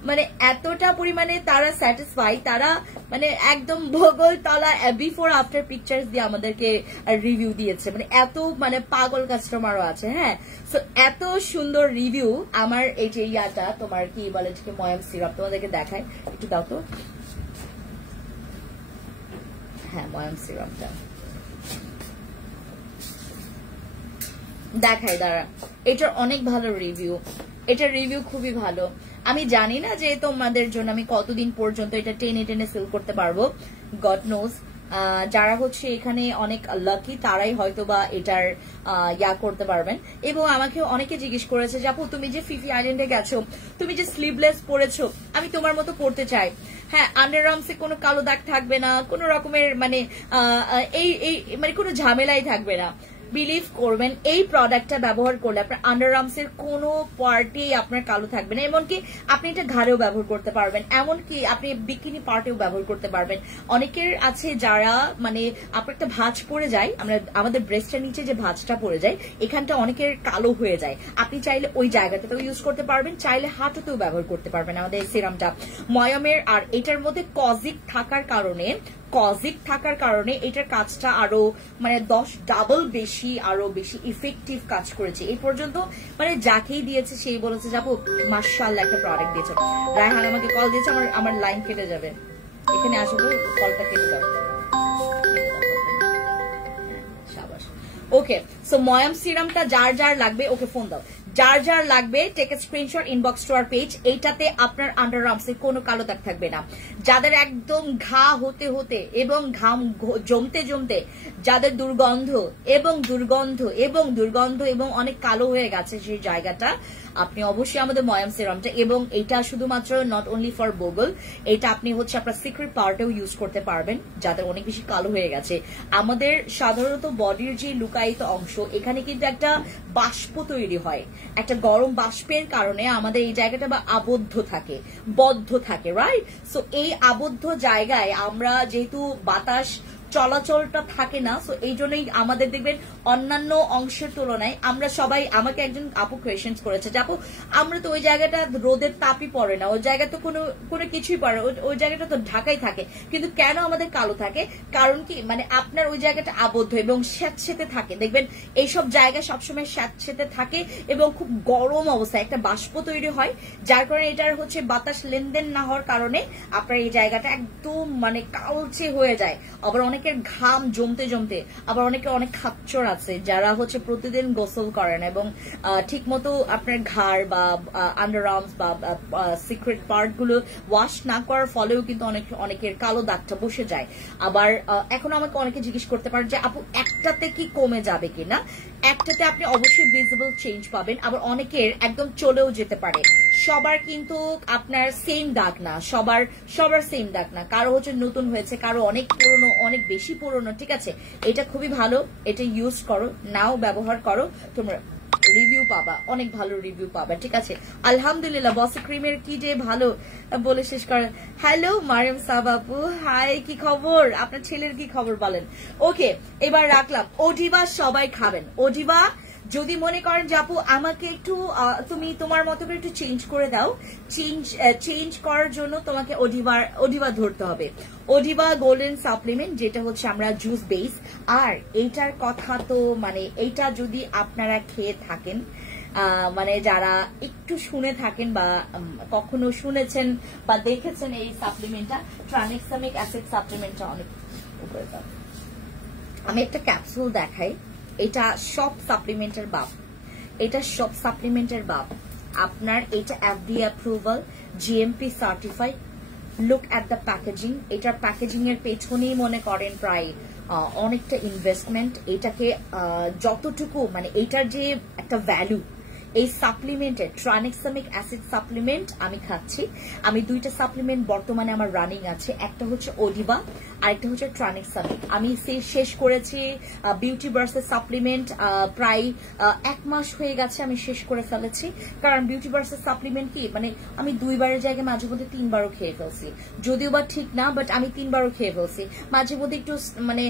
মানে এতটা পরিমাণে তারা স্যাটিসফাই, তারা মানে একদম ভূগোল তলা বিফোর আফটার পিকচার্স দিয়ে আমাদেরকে রিভিউ দিয়েছে। মানে এত মানে পাগল কাস্টমারও আছে। হ্যাঁ, সো এত সুন্দর রিভিউ আমার এই যে ইয়াটা তোমার কি বলে এটাকে ময়ম সিরাপ, তোমাদেরকে দেখায় একটু দাও তো। হ্যাঁ, ময়ম সিরাপটা দেখাই দাঁড়া, এটার অনেক ভালো রিভিউ, এটার রিভিউ খুবই ভালো। আমি জানি না যে তোমাদের জন্য আমি কতদিন পর্যন্ত এটা টেনে টেনে সেল করতে পারবো, গড নোজ। যারা হচ্ছে এখানে অনেক লাকি তারাই হয়তো বা এটার ইয়া করতে পারবেন। এবং আমাকে অনেকে জিজ্ঞেস করেছে যে আপু তুমি যে ফিফি আইল্যান্ডে গেছো, তুমি যে স্লিভলেস পরেছো, আমি তোমার মতো পড়তে চাই। হ্যাঁ, আন্ডারআর্মসে কোনো কালো দাগ থাকবে না, কোনো রকমের মানে এই মানে কোনো ঝামেলাই থাকবে না। বিলিভ করবেন এই প্রোডাক্টটা ব্যবহার করলে আপনার আন্ডারআর্মস এর কোনো পার্টি আপনার কালো থাকবে না। এমনকি আপনি এটা ঘাড়েও ব্যবহার করতে পারবেন, এমনকি আপনি বিকিনি পার্টেও ব্যবহার করতে পারবেন। অনেকের আছে যারা মানে আপনার একটা ভাঁজ পড়ে যায়, আমাদের ব্রেস্টের নিচে যে ভাঁজটা পড়ে যায় এখানটা অনেকের কালো হয়ে যায়, আপনি চাইলে ওই জায়গাটাতেও ইউজ করতে পারবেন, চাইলে হাঁটুতেও ব্যবহার করতে পারবেন আমাদের এই সিরামটা ময়মের। আর এটার মধ্যে কজিক থাকার কারণে এটার কাজটা আরো মানে 10 ডাবল বেশি আরো বেশি ইফেক্টিভ কাজ করেছে। এই পর্যন্ত মানে যাকেই দিয়েছে সেই বলেছে যাবো মাশাআল্লাহ একটা প্রোডাক্ট দিয়েছে। রায়হান আমাকে কল দিয়েছে, আমার লাইন কেটে যাবে, এখানে আসলে কলটা কেটে দাও। ওকে, সো ময়ম সিরামটা যার যার লাগবে ওকে ফোন দাও, যার যার লাগবে take a screenshot, inbox to our page. এইটাতে আপনার আন্ডারআর্মসে কোনো কালো দাগ থাকবে না। যাদের একদম ঘা হতে হতে এবং ঘাম জমতে জমতে যাদের দুর্গন্ধ এবং অনেক কালো হয়ে গেছে সেই জায়গাটা, আপনি অবশ্যই আমাদের ময়ম সিরামটা, এবং এটা শুধুমাত্র নট অনলি ফর বোগল, এটা আপনি হচ্ছে আপনার সিক্রেট পার্টেও ইউজ করতে পারবেন যাদের অনেক বেশি কালো হয়ে গেছে। আমাদের সাধারণত বডির যে লুকায়িত অংশ এখানে কিন্তু একটা বাষ্প তৈরি হয়, একটা গরম বাষ্পের কারণে আমাদের এই জায়গাটা বা বদ্ধ থাকে, রাইট? সো এই আবদ্ধ জায়গায় আমরা যেহেতু বাতাস চলাচলটা থাকে না, সো এই জন্যই আমাদের দেখবেন অন্যান্য অংশের তুলনায় আমরা সবাই, আমাকে একজন আপু কোয়েশ্চেন করেছে যে আপু আমরা তো ওই জায়গাটা রোদের তাপই পড়ে না, ওই জায়গা তো কোনো কিছুই পড়ে, ওই জায়গাটা তো ঢাকাই থাকে, কিন্তু কেন আমাদের কালো থাকে? কারণ কি মানে আপনার ওই জায়গাটা আবদ্ধ এবং স্যাঁতসেঁতে থাকে, দেখবেন এইসব জায়গা সবসময় স্যাঁতসেঁতে থাকে এবং খুব গরম অবস্থায় একটা বাষ্প তৈরি হয়, যার কারণে এটার হচ্ছে বাতাস লেনদেন না হওয়ার কারণে আপনার এই জায়গাটা একদম মানে কালচে হয়ে যায়। আবার অনেকের ঘাম জমতে আবার অনেক খাচ্চর আছে যারা হচ্ছে প্রতিদিন গোসল করেন এবং ঠিক মতো আপনার ঘাড় বা আন্ডারআর্মস বা সিক্রেট পার্ট গুলো ওয়াশ না করার ফলেও কিন্তু অনেকের কালো দাগটা বসে যায়। আবার এখন আমাকে অনেকে জিজ্ঞেস করতে পারেন যে আপু একটাতে কি কমে যাবে কিনা? একটাতে আপনি অবশ্যই ভিজিবল চেঞ্জ পাবেন, আবার অনেকের একদম চলেও যেতে পারে। সবার কিন্তু আপনার সেম দাগ না, সবার সেম দাগ না, কারো হচ্ছে নতুন হয়েছে, কারো অনেক পুরনো, অনেক বেশি পুরনো, ঠিক আছে? এটা খুবই ভালো, এটা ইউজ করো, নাও ব্যবহার করো তোমরা। রিভিউ পাবা, অনেক ভালো রিভিউ পাবা, ঠিক আছে। আলহামদুলিল্লাহ, বসি ক্রিমের কি যে ভালো বলে শেষ করে। হ্যালো মারিয়াম সাবাপু, হাই, কি খবর, আপনার ছেলের কি খবর বলেন। ওকে, এবার রাখলাম। ওডিবা সবাই খাবেন। ওডিবা যদি মনে করেন যে আপু আমাকে একটু তুমি তোমার মতো করে একটু চেঞ্জ করে দাও, চেঞ্জ করার জন্য তোমাকে ওডিবা ধরতে হবে। ওডিবা গোল্ডেন সাপ্লিমেন্ট, যেটা হচ্ছে আমরা জুস বেস। আর এইটার কথা তো মানে এইটা যদি আপনারা খেয়ে থাকেন, মানে যারা একটু শুনে থাকেন বা কখনো শুনেছেন বা দেখেছেন এই সাপ্লিমেন্টটা, ট্রানেক্সামিক অ্যাসিড সাপ্লিমেন্টটা অনেক উপরে। আমি একটা ক্যাপসুল দেখাই, এটা সব সাপ্লিমেন্টের বাপ, এটা সব সাপ্লিমেন্টের বাপ। আপনার এটা FDA approval, GMP certified. Look at the packaging. এটার প্যাকেজিং এর পেছনেই মনে করেন প্রায় অনেকটা ইনভেস্টমেন্ট। এটাকে যতটুকু মানে এটার যে একটা ভ্যালু, এই সাপ্লিমেন্টের ট্রানেক্সামিক অ্যাসিড সাপ্লিমেন্ট আমি খাচ্ছি। আমি দুইটা সাপ্লিমেন্ট বর্তমানে আমার রানিং আছে, একটা হচ্ছে ওডিবা আর একটা হচ্ছে ট্রানেক্সামিক। আমি শেষ করেছি বিউটি বার্সের সাপ্লিমেন্ট, প্রায় 1 মাস হয়ে গেছে আমি শেষ করে ফেলেছি। কারণ বিউটি বার্সের সাপ্লিমেন্ট কি মানে আমি 2বারের জায়গায় মাঝে মধ্যে 3বারও খেয়ে ফেলছি, যদিও বা ঠিক না, বাট আমি 3বারও খেয়ে ফেলছি। মাঝে মধ্যে একটু মানে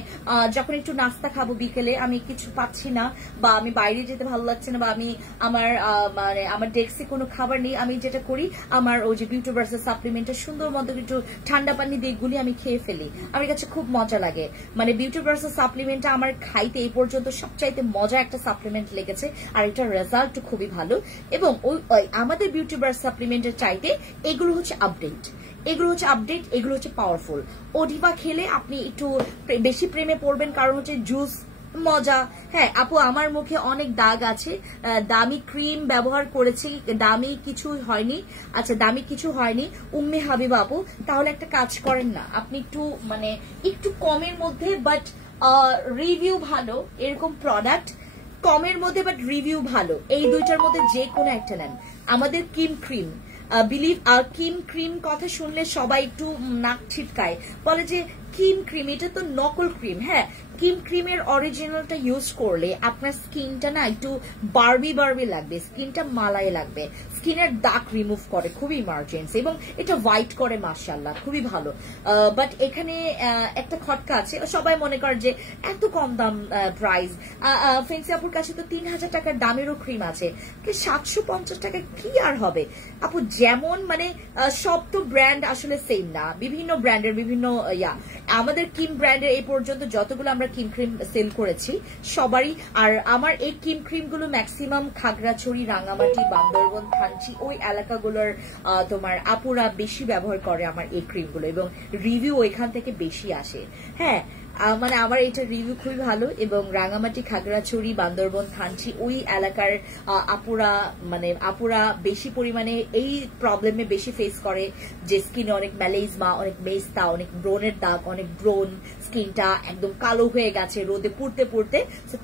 যখন একটু নাস্তা খাবো বিকেলে, আমি কিছু পাচ্ছি না বা আমি বাইরে যেতে ভালো লাগছে না বা আমি মানে আমার ডেস্কে কোনো খাবার নেই, আমি যেটা করি আমার ওই যে বিউটি বার্সের সাপ্লিমেন্টের সুন্দর মতো একটু ঠান্ডা পানি দিয়ে গুলি আমি খেয়ে ফেলি। আমার কাছে খুব মজা লাগে। মানে বিউটি বার্সের সাপ্লিমেন্টটা আমার খাইতে এই পর্যন্ত সবচাইতে মজা একটা সাপ্লিমেন্ট লেগেছে, আর এটার রেজাল্ট খুবই ভালো। এবং ওই আমাদের বিউটি বার্স সাপ্লিমেন্টের চাইতে এগুলো হচ্ছে আপডেট, এগুলো হচ্ছে পাওয়ারফুল। ওডিবা খেলে আপনি একটু বেশি প্রেমে পড়বেন, কারণ হচ্ছে জুস মজা। হ্যাঁ আপু, আমার মুখে অনেক দাগ আছে, দামি ক্রিম ব্যবহার করেছি, দামি কিছু হয়নি। আচ্ছা, দামি কিছু হয়নি উম্মে হাবিবা আপু, তাহলে একটা কাজ করেন না, আপনি একটু মানে একটু কমের মধ্যে বাট রিভিউ ভালো এরকম প্রোডাক্ট, কমের মধ্যে বাট রিভিউ ভালো, এই দুইটার মধ্যে যে কোনো একটা নেন। আমাদের ক্রিম বিলিভ ক্রিম কথা শুনলে সবাই একটু নাক ছিটকায়, বলে যে ক্রিম এটা তো নকল ক্রিম। হ্যাঁ, ক্রিমের অরিজিনালটা ইউজ করলে আপনার স্কিনটা না একটু বারবি লাগবে, স্কিনটা মালাই লাগবে, স্কিনের দাগ রিমুভ করে, খুবই ইমার্জেন্সি, এবং এটা হোয়াইট করে মাশাআল্লাহ, খুবই ভালো। বাট এখানে একটা খটকা আছে, সবাই মনে করে যে এত কম দাম প্রাইস। ফেন্সি আপুর কাছে তো 3000 টাকার দামেরও ক্রিম আছে, 750 টাকা কি আর হবে আপু। যেমন মানে সব তো ব্র্যান্ড আসলে সেম না, বিভিন্ন ব্র্যান্ডের বিভিন্ন আমাদের কিম ব্র্যান্ডের এই পর্যন্ত যতগুলো আমরা ক্রিম সেল করেছি সবারই, আর আমার এই ক্রিম গুলো ম্যাক্সিমাম খাগড়াছড়ি, রাঙামাটি, বান্দরবন, থানচি ওই এলাকাগুলোর তোমার আপুরা বেশি ব্যবহার করে আমার এই ক্রিমগুলো, এবং রিভিউ ওইখান থেকে বেশি আসে। হ্যাঁ, মানে আমার এটা রিভিউ খুবই ভালো, এবং রাঙামাটি, খাগড়াছড়ি, বান্দরবন, থানচি ওই এলাকার আপুরা বেশি পরিমাণে এই প্রবলেমে বেশি ফেস করে, যে স্কিনে অনেক ম্যালেজমা, অনেক মেস্তা, অনেক ব্রনের দাগ, অনেক ব্রন, স্কিনটা একদম কালো হয়ে গেছে রোদে পুড়তে,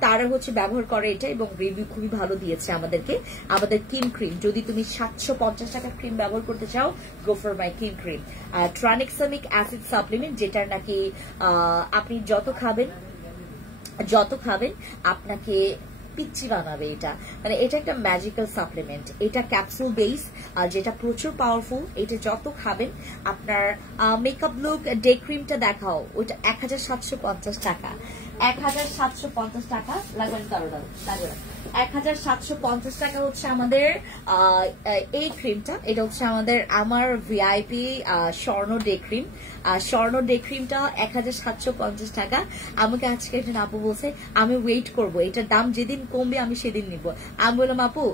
তারা হচ্ছে ব্যবহার করে এটা, এবং রিভিউ খুবই ভালো দিয়েছে আমাদেরকে। আমাদের ক্রিম, যদি তুমি 750 টাকার ক্রিম ব্যবহার করতে চাও, go for my cream. Tranexamic acid supplement, যেটার নাকি আপনি যত খাবেন আপনাকে পিচ্ছি বানাবে। এটা মানে এটা একটা ম্যাজিক্যাল সাপ্লিমেন্ট, এটা ক্যাপসুল বেস, যেটা প্রচুর পাওয়ারফুল। এটা যত খাবেন আপনার মেকআপ লুক। ডে ক্রিমটা দেখাও, ওইটা 1750 টাকা, 1750 টাকা লাগবে লাগবে 1750 টাকা হচ্ছে আমাদের এই ক্রিমটা। এটা হচ্ছে আমার ভিআইপি স্বর্ণ ডে ক্রিম। স্বর্ণ ডে ক্রিমটা 1750 টাকা। আমাকে আজকে একটা আপু বলছে আমি ওয়েট করব, এটার দাম যেদিন কমবে আমি সেদিন নিব। আমি বললাম আপু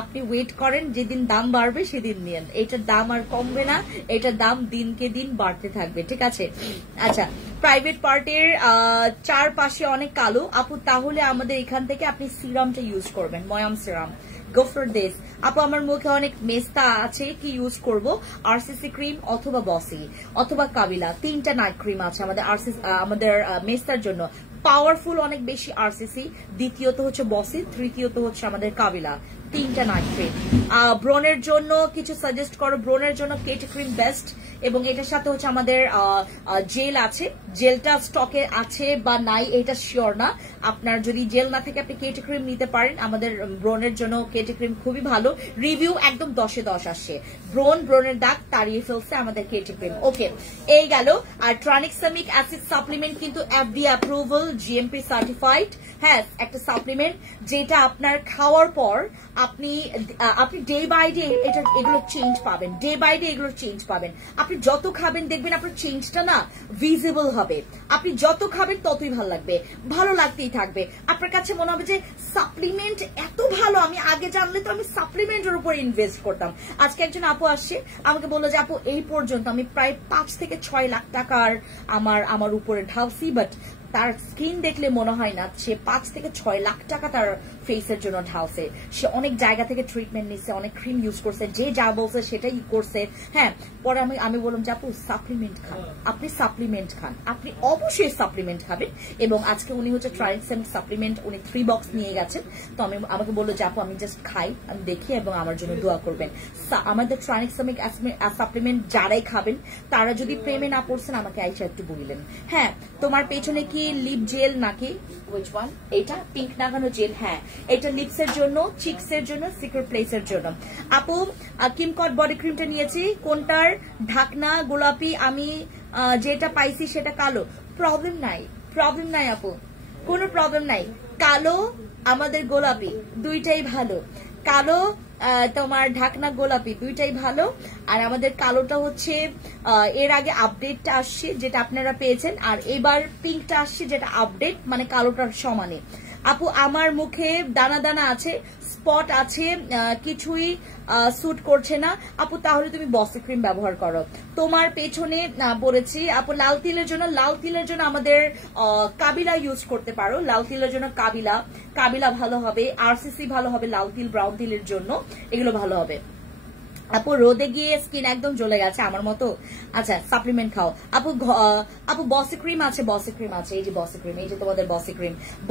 আপনি ওয়েট করেন, যেদিন দাম বাড়বে সেদিন নিয়েন, এটার দাম আর কমবে না, এটার দাম দিনকে দিন বাড়তে থাকবে, ঠিক আছে। আচ্ছা, প্রাইভেট পার্টের চারপাশে অনেক কালো আপু, তাহলে আমাদের এখান থেকে আপনি সিরামটা ইউজ করবেন, ময়াম সিরাম। গো ফর দিস আপু। আমার মুখে অনেক মেস্তা আছে, কি ইউজ করব? আরসিসি ক্রিম অথবা বসি অথবা কাবিলা, 3টা নাইট ক্রিম আছে আমাদের মেস্তার জন্য। পাওয়ারফুল অনেক বেশি আরসিসি, দ্বিতীয়ত হচ্ছে বসি, তৃতীয়ত হচ্ছে আমাদের কাবিলা, 3টা নাইট ক্রিম। ব্রনের জন্য কিছু সাজেস্ট করো। ব্রনের জন্য কেটি ক্রিম বেস্ট, এবং এটার সাথে হচ্ছে আমাদের জেল আছে। জেলটা স্টকে আছে বা নাই এটা শিওর না, আপনার যদি জেল না থাকে আপনি কেটি ক্রিম নিতে পারেন। আমাদের ব্রনের জন্য কেটি ক্রিম খুবই ভালো, রিভিউ একদম 10-এ 10 আসছে। ব্রনের দাগ তাড়িয়ে ফেলছে আমাদের কেটি ক্রিম। ওকে, এই গেল। আর ট্রানিক্সামিক অ্যাসিড সাপ্লিমেন্ট কিন্তু FDA অ্যাপ্রুভাল, GMP সার্টিফাইড। হ্যাঁ, একটা সাপ্লিমেন্ট যেটা আপনার খাওয়ার পর আপনি ডে বাই ডে এগুলো চেঞ্জ পাবেন, ডে বাই ডে এগুলো চেঞ্জ পাবেন। আপনি যত খাবেন দেখবেন আপনার চেঞ্জটা না ভিজিবল হবে। আপনি যত খাবেন ততই ভালো লাগবে, ভালো লাগতেই থাকবে। আপনার কাছে মনে হবে যে সাপ্লিমেন্ট এত ভালো, আমি আগে জানলে তো আমি সাপ্লিমেন্টের উপর ইনভেস্ট করতাম। আজকে একজন আপু আসছে আমাকে বললো যে আপু এই পর্যন্ত আমি প্রায় 5 থেকে 6 লাখ টাকার আমার উপরে ঢালছি, বাট তার স্কিন দেখলে মনে হয় না সে 5 থেকে 6 লাখ টাকা তার ফেসের জন্য ঢালছে। সে অনেক জায়গা থেকে ট্রিটমেন্ট নিচ্ছে, অনেক ক্রিম ইউজ করছে, যে যা বলছে সেটাই করছে। হ্যাঁ, পরে আমি বললাম যে আপু সাপ্লিমেন্ট খান, আপনি সাপ্লিমেন্ট খান, আপনি অবশ্যই সাপ্লিমেন্ট খাবেন। এবং আজকে উনি হচ্ছে ট্রাইক্সামিক সাপ্লিমেন্ট উনি 3 বক্স নিয়ে গেছেন। তো আমাকে বললো যে আপু আমি জাস্ট খাই, আমি দেখি এবং আমার জন্য দোয়া করবেন। আমাদের ট্রাইক্সামিক সাপ্লিমেন্ট যারাই খাবেন তারা যদি প্রেমে না পড়ছেন আমাকে আইসা একটু বললেন। হ্যাঁ, তোমার পেছনে কি লিপ জেল নাকি which one? এটা পিঙ্ক লাগানো জেল। হ্যাঁ, এটা লিপসের জন্য, চিকসের জন্য, সিক্রেট প্লেসের জন্য। আপু কিমকট বডি ক্রিমটা নিয়েছি, কোনটার ঢাকনা গোলাপি, আমি যেটা পাইছি সেটা কালো। প্রবলেম নাই আপু, কোনো প্রবলেম নাই। কালো আমাদের গোলাপি দুইটাই ভালো, কালো তোমার ঢাকনা গোলাপি দুইটাই ভালো। আর আমাদের কালোটা হচ্ছে এর আগে আপডেটটা আসছে যেটা আপনারা পেয়েছেন, আর এবার পিঙ্কটা আসছে যেটা আপডেট, মানে কালোটার সমানে। আপু আমার মুখে দানা দানা আছে, স্পট আছে, কিছুই স্যুট করছে না। আপু তাহলে তুমি বসি ক্রিম ব্যবহার করো। তোমার পেছনে বলেছি আপু লাল তিলের জন্য আমাদের কাবিলা ইউজ করতে পারো। লাল তিলের জন্য কাবিলা ভালো হবে, RCC ভালো হবে, লাল তিল ব্রাউন তিলের জন্য এগুলো ভালো হবে। আপু রোদে গিয়ে স্কিন একদম জ্বলে গেছে আমার মতো, আচ্ছা সাপ্লিমেন্ট খাও। আপু বসি ক্রিম আছে, এই যে বসি ক্রিম, এই যে তোমাদের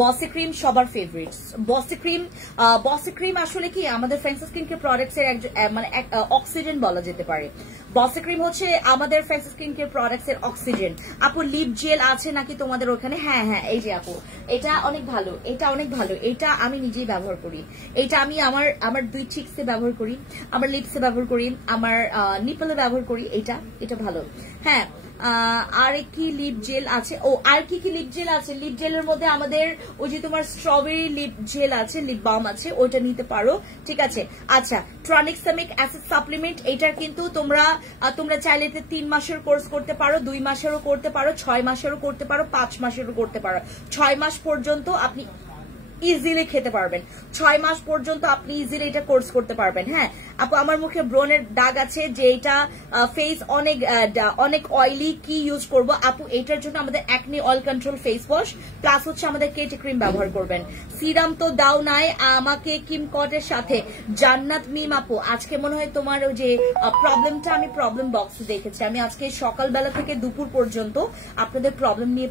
বসি ক্রিম সবার ফেভারিট। বসি ক্রিম আসলে কি আমাদের ফ্রেন্ডস স্কিন কেয়ার প্রোডাক্টস এর মানে অক্সিজেন বলা যেতে পারে। বসি ক্রিম হচ্ছে আমাদের ফ্রেন্ডস স্কিন কেয়ার প্রোডাক্টস এর অক্সিজেন। আপু লিপ জেল আছে নাকি তোমাদের ওখানে? হ্যাঁ, এই যে আপু এটা অনেক ভালো, এটা আমি নিজেই ব্যবহার করি। এটা আমি আমার 2 চিক্সে ব্যবহার করি, আমার লিপসে ব্যবহার করি, আমার নিপলে ব্যবহার করি। এটা ভালো। হ্যাঁ, আর কি লিপ জেল আছে? আর কি লিপ জেল আছে? লিপ জেলের মধ্যে আমাদের ওই যে তোমার স্ট্রবেরি লিপ জেল আছে, লিপ বাম আছে, ওইটা নিতে পারো। ঠিক আছে। আচ্ছা, ট্রানিক্সামিক অ্যাসিড সাপ্লিমেন্ট এটার কিন্তু তোমরা চাইলে 3 মাসের কোর্স করতে পারো, 2 মাসেরও করতে পারো, 6 মাসেরও করতে পারো, 5 মাসেরও করতে পারো। 6 মাস পর্যন্ত আপনি ইজিলি খেতে পারবেন, 6 মাস পর্যন্ত আপনি ইজিলি এটা কোর্স করতে পারবেন। হ্যাঁ আপু আমার মুখে ব্রনের দাগ আছে, যে এটা ফেস অনেক অয়েলি, কি ইউজ করব? আপু এটার জন্য আমাদের acne oil control face wash plus হচ্ছে আমাদের কেটি ক্রিম ব্যবহার করবেন। সিরাম তো দাও নাই আমাকে কিমকটের সাথে। জান্নাত মিম আপু আজকে মনে হয় তোমার ওই যে প্রবলেমটা আমি প্রবলেম বক্সে দেখেছি, আমি আজকে সকালবেলা থেকে দুপুর পর্যন্ত আপনাদের প্রবলেম নিয়ে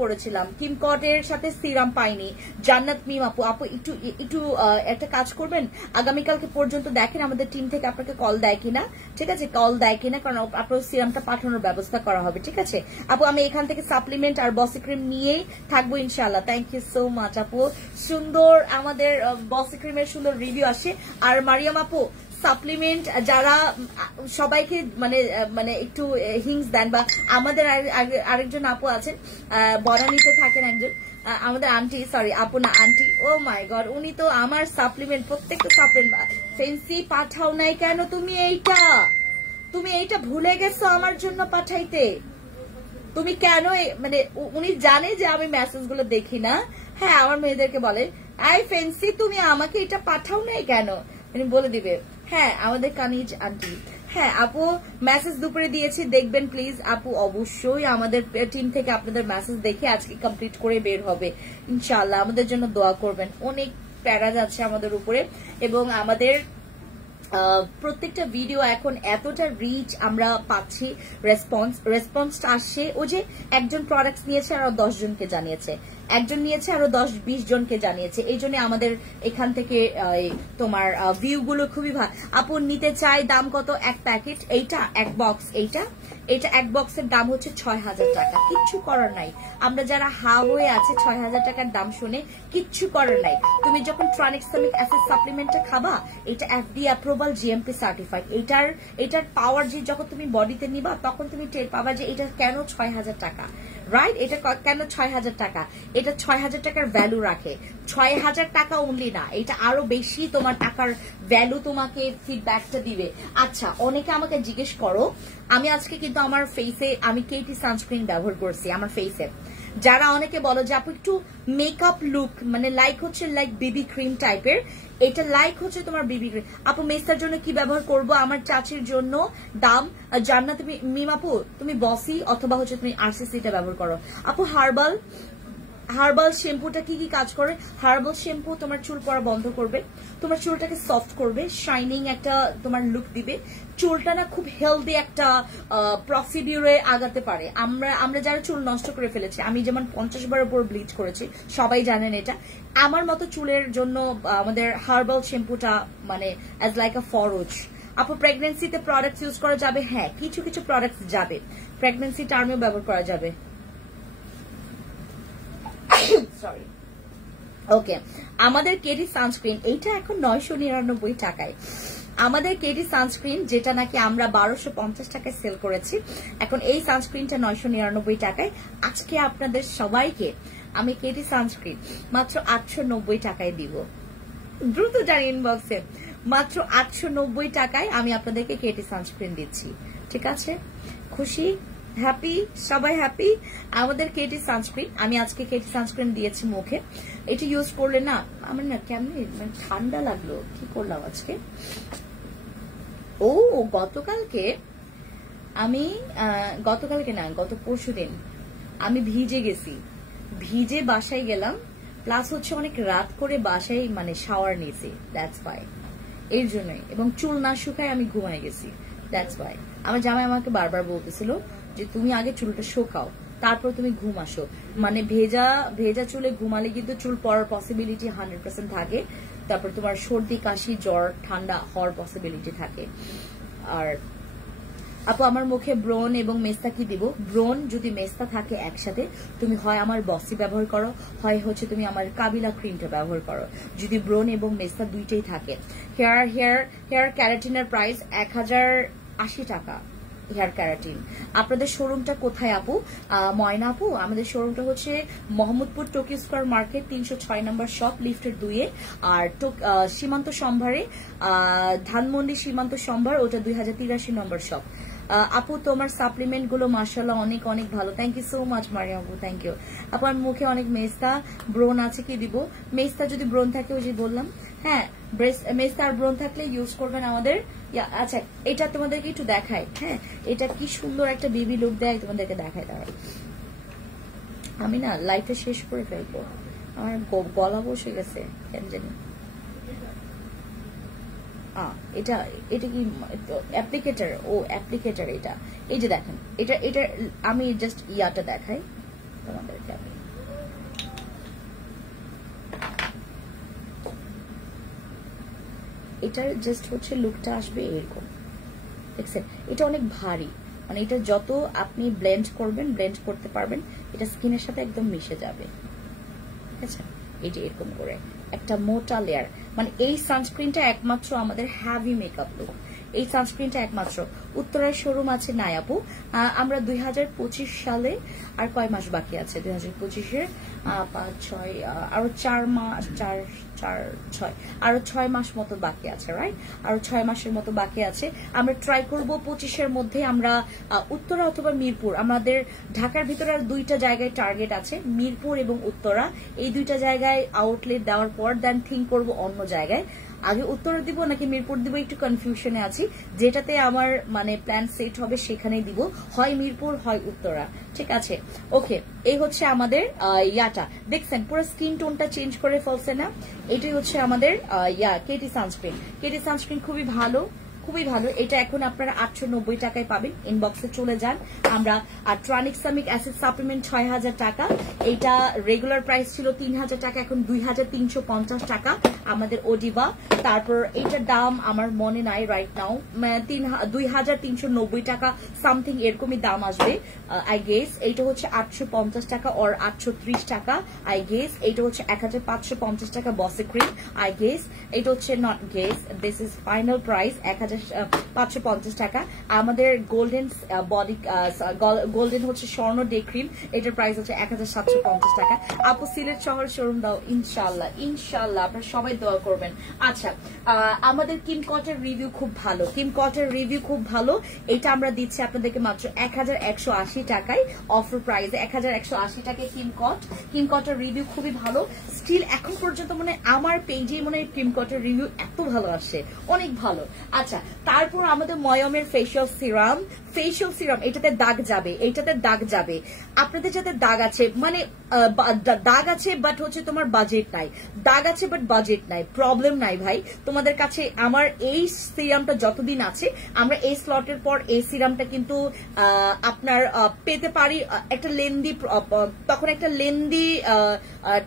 পড়েছিলাম। কিমকটের সাথে সিরাম পাইনি। জান্নাত মিম আপু একটু একটা কাজ করবেন, আগামীকালকে পর্যন্ত দেখেন আমাদের টিম থেকে আপনাকে কল দেয় কিনা। ঠিক আছে, কল দেয় কিনা, কারণ আপনার সিরামটা পাঠানোর ব্যবস্থা করা হবে। ঠিক আছে আপু, আমি এখান থেকে সাপ্লিমেন্ট আর বসি ক্রিম নিয়েই থাকবো ইনশাআল্লাহ। থ্যাংক ইউ সো মাচ আপু, সুন্দর আমাদের বসি ক্রিমের সুন্দর রিভিউ আসে। আর মারিয়াম আপু সাপ্লিমেন্ট যারা সবাইকে মানে একটু হিংস দেন, বা আমাদের আরেকজন আপু আছেন বনানীতে থাকেন একজন আমাদের আন্টি, সরি আপু না আন্টি, ও মাই গড, উনি তো আমার সাপ্লিমেন্ট প্রত্যেকটা সাপ্লিমেন্ট ফেন্সি পাঠাও নাই কেন? তুমি এইটা ভুলে গেছো আমার জন্য পাঠাইতে, তুমি কেন? মানে উনি জানে যে আমি মেসেজ গুলো দেখি না। হ্যাঁ আমার মেয়েদেরকে বলে আই ফেন্সি তুমি আমাকে এটা পাঠাও নাই কেন, উনি বলে দিবে। হ্যাঁ আমাদের কানিজ আন্টি। হ্যাঁ আপু মেসেজ দুপুরে দিয়েছি, দেখবেন প্লিজ আপু, অবশ্যই আমাদের টিম থেকে আপনাদের মেসেজ দেখে আজকে কমপ্লিট করে বের হবে ইনশাআল্লাহ। আমাদের জন্য দোয়া করবেন, অনেক প্যারা যাচ্ছে আমাদের উপরে, এবং আমাদের প্রত্যেকটা ভিডিও এখন এতটা রিচ আমরা পাচ্ছি, রেসপন্সটা আসছে। ও যে একজন প্রোডাক্টস নিয়েছে আর 10 জনকে জানিয়েছে, একজন নিয়েছে, আরো 10-20 জনকে জানিয়েছে। এই জন্য আমাদের এখান থেকে তোমার ভিউ গুলো খুবই ভালো। আপু নিতে চাই, দাম কত এক প্যাকেট? এইটা এক বক্স, এইটা এক বক্সের দাম হচ্ছে 6000 টাকা। কিচ্ছু করার নাই, আমরা যারা হা হয়ে আছে 6000 টাকার দাম শুনে কিচ্ছু করার নাই। তুমি যখন ট্রানএক্সামিক অ্যাসিড সাপ্লিমেন্টটা খাবা, এটা এফডি অ্যাপ্রুভাল, জিএমপি সার্টিফাইড। এটার পাওয়ার যে যখন তুমি বডিতে নিবা তখন তুমি টের পাবা যে এটা কেন 6000 টাকা, রাইট? এটা কেন 6000 টাকা? এটা 6000 টাকার ভ্যালু রাখে। 6000 টাকা অনলি না, এটা আরো বেশি তোমার টাকার ভ্যালু তোমাকে ফিডব্যাকটা দিবে। আচ্ছা, অনেকে আমাকে জিজ্ঞেস করো, আমি আজকে কিন্তু আমার ফেসে আমি কেটি সানস্ক্রিন ব্যবহার করছি আমার ফেসে। যারা অনেকে বলো যে আপু একটু মেকআপ লুক, মানে লাইক হচ্ছে লাইক বেবি ক্রিম টাইপের, এটা লাইক হচ্ছে তোমার বেবি ক্রিম। আপু মেস্তার জন্য কি ব্যবহার করব? আমার চাচির জন্য দাম জান্নাত, তুমি মিম আপু তুমি বসি অথবা হচ্ছে তুমি আরসিসিটা ব্যবহার করো। আপু হার্বাল শ্যাম্পুটা কি কি কাজ করে? হার্বাল শ্যাম্পু তোমার চুল পড়া বন্ধ করবে, তোমার চুলটাকে সফট করবে, শাইনিং একটা তোমার লুক দিবে, চুলটা না খুব হেলদি একটা প্রসিডিউরে আগাতে পারে। আমরা যারা চুল নষ্ট করে ফেলেছি, আমি যেমন 50 বার উপর ব্লিচ করেছি, সবাই জানেন এটা। আমার মতো চুলের জন্য আমাদের হার্বাল শ্যাম্পুটা মানে অ্যাজ লাইক আ ফরজ। আপু প্রেগনেন্সিতে প্রোডাক্টস ইউজ করা যাবে? হ্যাঁ, কিছু কিছু প্রোডাক্টস যাবে, প্রেগনেন্সি টার্মেও ব্যবহার করা যাবে। সরি, ওকে। আমাদের কেটি সানস্ক্রিন এইটা এখন 999 টাকায়। আমাদের কেটি সানস্ক্রিন যেটা নাকি আমরা 1250 টাকায় সেল করেছি, এখন এই সানস্ক্রিনটা 999 টাকায়। আজকে আপনাদের সবাইকে আমি কেটি সানস্ক্রিন মাত্র 890 টাকায় দিব। দ্রুত জানি ইনবক্সে, মাত্র 890 টাকায় আমি আপনাদেরকে কেটি সানস্ক্রিন দিচ্ছি। ঠিক আছে? খুশি? হ্যাপি? সবাই হ্যাপি? আমাদের কেটি সানস্ক্রিন, আমি আজকে কেটি সানস্ক্রিন দিয়েছি মুখে। এটা ইউজ করলে না আমার না কেমনি ঠান্ডা লাগলো। কি করলাম আজকে? ও গতকালকে না, গত পরশুদিন আমি ভিজে গেছি, ভিজে বাসায় গেলাম, প্লাস হচ্ছে অনেক রাত করে বাসায় মানে শাওয়ার নিয়েছি, দ্যাটস ওয়াই, এর জন্যই। এবং চুল না শুকায় আমি ঘুমায় গেছি, দ্যাটস ওয়াই। আমার জামাই আমাকে বারবার বলতেছিল যে তুমি আগে চুলটা শুকাও তারপর তুমি ঘুম আসো। মানে ভেজা চুলে ঘুমালে কিন্তু চুল পড়ার পসিবিলিটি 100% থাকে, তারপর তোমার সর্দি কাশি জ্বর ঠান্ডা হওয়ার পসিবিলিটি থাকে। আর আপু আমার মুখে ব্রণ এবং মেস্তা কি দিব? ব্রণ যদি মেস্তা থাকে একসাথে, তুমি হয় আমার বসি ব্যবহার করো, হয় হচ্ছে তুমি আমার কাবিলা ক্রিমটা ব্যবহার করো, যদি ব্রণ এবং মেস্তা দুইটাই থাকে। হেয়ার ক্যারাটিনের প্রাইস 1080 টাকা। হেয়ার ক্যারাটিন আপনাদের শোরুমটা কোথায় আপু? ময়না আপু, আমাদের শোরুমটা হচ্ছে মোহাম্মদপুর টোকিও স্কয়ার মার্কেট 306 নম্বর শপ, লিফটের 2-এ। আর সীমান্ত সম্ভারে ধানমন্ডি সীমান্ত সম্ভার, ওটা 2083 নম্বর শপ। আপু তোমার সাপ্লিমেন্ট গুলো মাশাআল্লাহ অনেক অনেক ভালো, thank you so much Mariam আপু, থ্যাংক ইউ। আপু আমার মুখে অনেক মেস্তা ব্রণ আছে, কি দিব? মেস্তা যদি ব্রণ থাকে, ওই যে বললাম, হ্যাঁ মেস্তা আর ব্রণ থাকলে ইউজ করবেন আমাদের। আচ্ছা, এটা তোমাদেরকে একটু দেখাই, হ্যাঁ এটা কি সুন্দর একটা বেবি লুক দেয়, তোমাদেরকে দেখাই। দাঁড়াও, আমি না লাইফে শেষ করে ফেলবো, আমার গলা বসে গেছে কেন জানি। এটা কি অ্যাপ্লিকেটার? ও অ্যাপ্লিকেটার এটা। এই যে দেখেন, এটা আমি জাস্ট ইয়াটা দেখাই তোমাদেরকে। আমি এটার জাস্ট হচ্ছে লুকটা আসবে এরকম, দেখছেন? এটা অনেক ভারী, মানে এটা যত আপনি ব্লেন্ড করবেন, ব্লেন্ড করতে পারবেন, এটা স্কিনের সাথে একদম মিশে যাবে। ঠিক আছে? এই যে এরকম করে একটা মোটা লেয়ার, মানে এই সানস্ক্রিনটা একমাত্র আমাদের হ্যাভি মেকআপ লুক। এই সানস্ক্রিনটা একমাত্র উত্তরার শোরুম আছে নাই আপু? আমরা 2025 সালে আর কয় মাস বাকি আছে? 2025-এর 5, 6 আরো 4 মাস, 4, 6 আরো 6 মাস মতো বাকি আছে, রাইট? আরো 6 মাসের মতো বাকি আছে। আমরা ট্রাই করব 25-এর মধ্যে আমরা উত্তরা অথবা মিরপুর, আমাদের ঢাকার ভিতরে আর 2টা জায়গায় টার্গেট আছে, মিরপুর এবং উত্তরা। এই 2টা জায়গায় আউটলেট দেওয়ার পর দেন থিঙ্ক করব অন্য জায়গায়। আগে উত্তরা দিব নাকি মিরপুর দিব একটু কনফিউশনে আছি, যেটাতে আমার মানে প্ল্যান সেট হবে সেখানেই দিব, হয় মিরপুর হয় উত্তরা। ঠিক আছে, ওকে। এই হচ্ছে আমাদের ইয়াটা, দেখছেন পুরো স্কিন টোনটা চেঞ্জ করে ফেলছে না? এটাই হচ্ছে আমাদের কেটি সানস্ক্রিন। কেটি সানস্ক্রিন খুবই ভালো, খুবই ভালো। এটা এখন আপনারা 890 টাকায় পাবেন, ইনবক্সে চলে যান। আমরা ট্রানিক্সামিক অ্যাসিড সাপ্লিমেন্ট 6000 টাকা, এটা রেগুলার প্রাইস ছিল 3000 টাকা, এখন 2350 টাকা আমাদের ওডিবা। তারপর এটার দাম আমার মনে নাই রাইট নাও, 2390 টাকা সামথিং এরকমই দাম আসবে আই গেস। এইটা হচ্ছে 850 টাকা অর 830 টাকা আই গেস। এইটা হচ্ছে 1550 টাকা বসে ক্রিম আই গেস। এটা হচ্ছে not guess, this is final price 1550 টাকা। আমাদের গোল্ডেন বডি গোল্ডেন হচ্ছে স্বর্ণ ডে ক্রিম, এটার প্রাইস হচ্ছে 1750 টাকা। আপু সিলেট শহর শোরুম দাও ইনশাল্লাহ, ইনশাল্লাহ আপনারা সবাই দোয়া করবেন। আচ্ছা, আমাদের কিমকটের রিভিউ খুব ভালো, কিমকটের রিভিউ খুব ভালো। এটা আমরা দিচ্ছি আপনাদেরকে মাত্র 1180 টাকায় অফার প্রাইসে, 1180 টাকায় কিমকট। কিমকটের রিভিউ খুবই ভালো স্টিল এখন পর্যন্ত, মানে আমার পেজে মনে হয় কিমকটের রিভিউ এত ভালো আসে, অনেক ভালো। আচ্ছা, তারপর আমাদের ময়মের ফেশিয়াল সিরাম, ফেশিয়াল সিরাম এটাতে দাগ যাবে, এইটাতে দাগ যাবে। আপনাদের যাতে দাগ আছে, মানে দাগ আছে বাট হচ্ছে তোমার বাজেট নাই, দাগ আছে বাট বাজেট নাই, প্রবলেম নাই ভাই তোমাদের কাছে। আমার এই সিরামটা যতদিন আছে, আমরা এই স্লটের পর এই সিরামটা কিন্তু আপনার পেতে পারি একটা লেন্দি, তখন একটা লেন্দি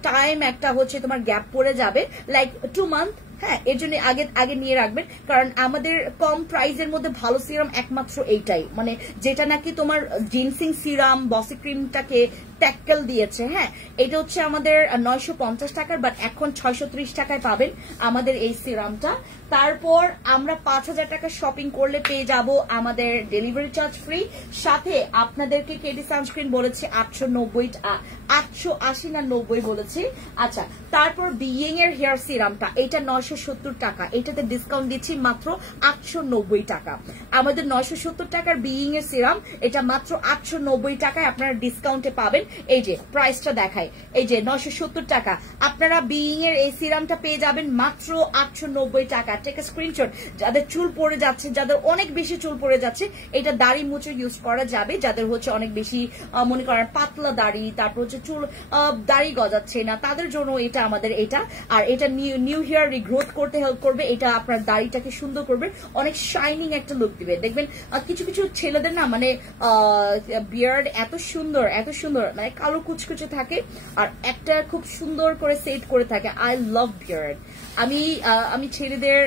টাইম একটা হচ্ছে তোমার গ্যাপ পড়ে যাবে, লাইক 2 মান্থ। হ্যাঁ, এর জন্য আগে নিয়ে রাখবেন, কারণ আমাদের কম প্রাইসের মধ্যে ভালো সিরাম একমাত্র এইটাই, মানে যেটা নাকি তোমার জিনসিং সিরাম বসি ক্রিমটাকে ট্যাক্কেল দিয়েছে। হ্যাঁ, এটা হচ্ছে আমাদের 950 টাকার, বাট এখন 630 টাকায় পাবেন আমাদের এই সিরামটা। তারপর আমরা 5000 টাকা শপিং করলে পেয়ে যাব আমাদের ডেলিভারি চার্জ ফ্রি, সাথে আপনাদেরকে কেডি সানস্ক্রিন বলেছে 880 না 90 বলেছে। আচ্ছা, তারপর বিইং এর হেয়ার সিরামটা, এটা 970 টাকা, এটাতে ডিসকাউন্ট দিচ্ছি মাত্র 890 টাকা। আমাদের 970 টাকার বিইং এর সিরাম, এটা মাত্র 890 টাকায় আপনারা ডিসকাউন্টে পাবেন। এই যে প্রাইসটা দেখায়, এই যে 970 টাকা আপনারা বিইং এর এই সিরামটা পেয়ে যাবেন মাত্র 890 টাকা। টেক আ স্ক্রিনশট, যাদের চুল পড়ে যাচ্ছে, যাদের অনেক বেশি চুল পড়ে যাচ্ছে, এটা দাড়ি মুছে ইউজ করা যাবে। যাদের হচ্ছে অনেক বেশি মনে করেন পাতলা দাড়ি, তারপর হচ্ছে চুল দাড়ি গজাচ্ছে না, তাদের জন্য এটা আমাদের এটা। আর এটা নিউ হেয়ার রিগ্রোথ করতে হেল্প করবে, এটা আপনার দাড়িটাকে সুন্দর করবে, অনেক শাইনিং একটা লুক দিবে। দেখবেন কিছু কিছু ছেলেদের না মানে বিয়ার্ড এত সুন্দর মানে কালো কুচকুচে থাকে, আর একটা খুব সুন্দর করে সেট করে থাকে। I love beard. আমি ছেলেদের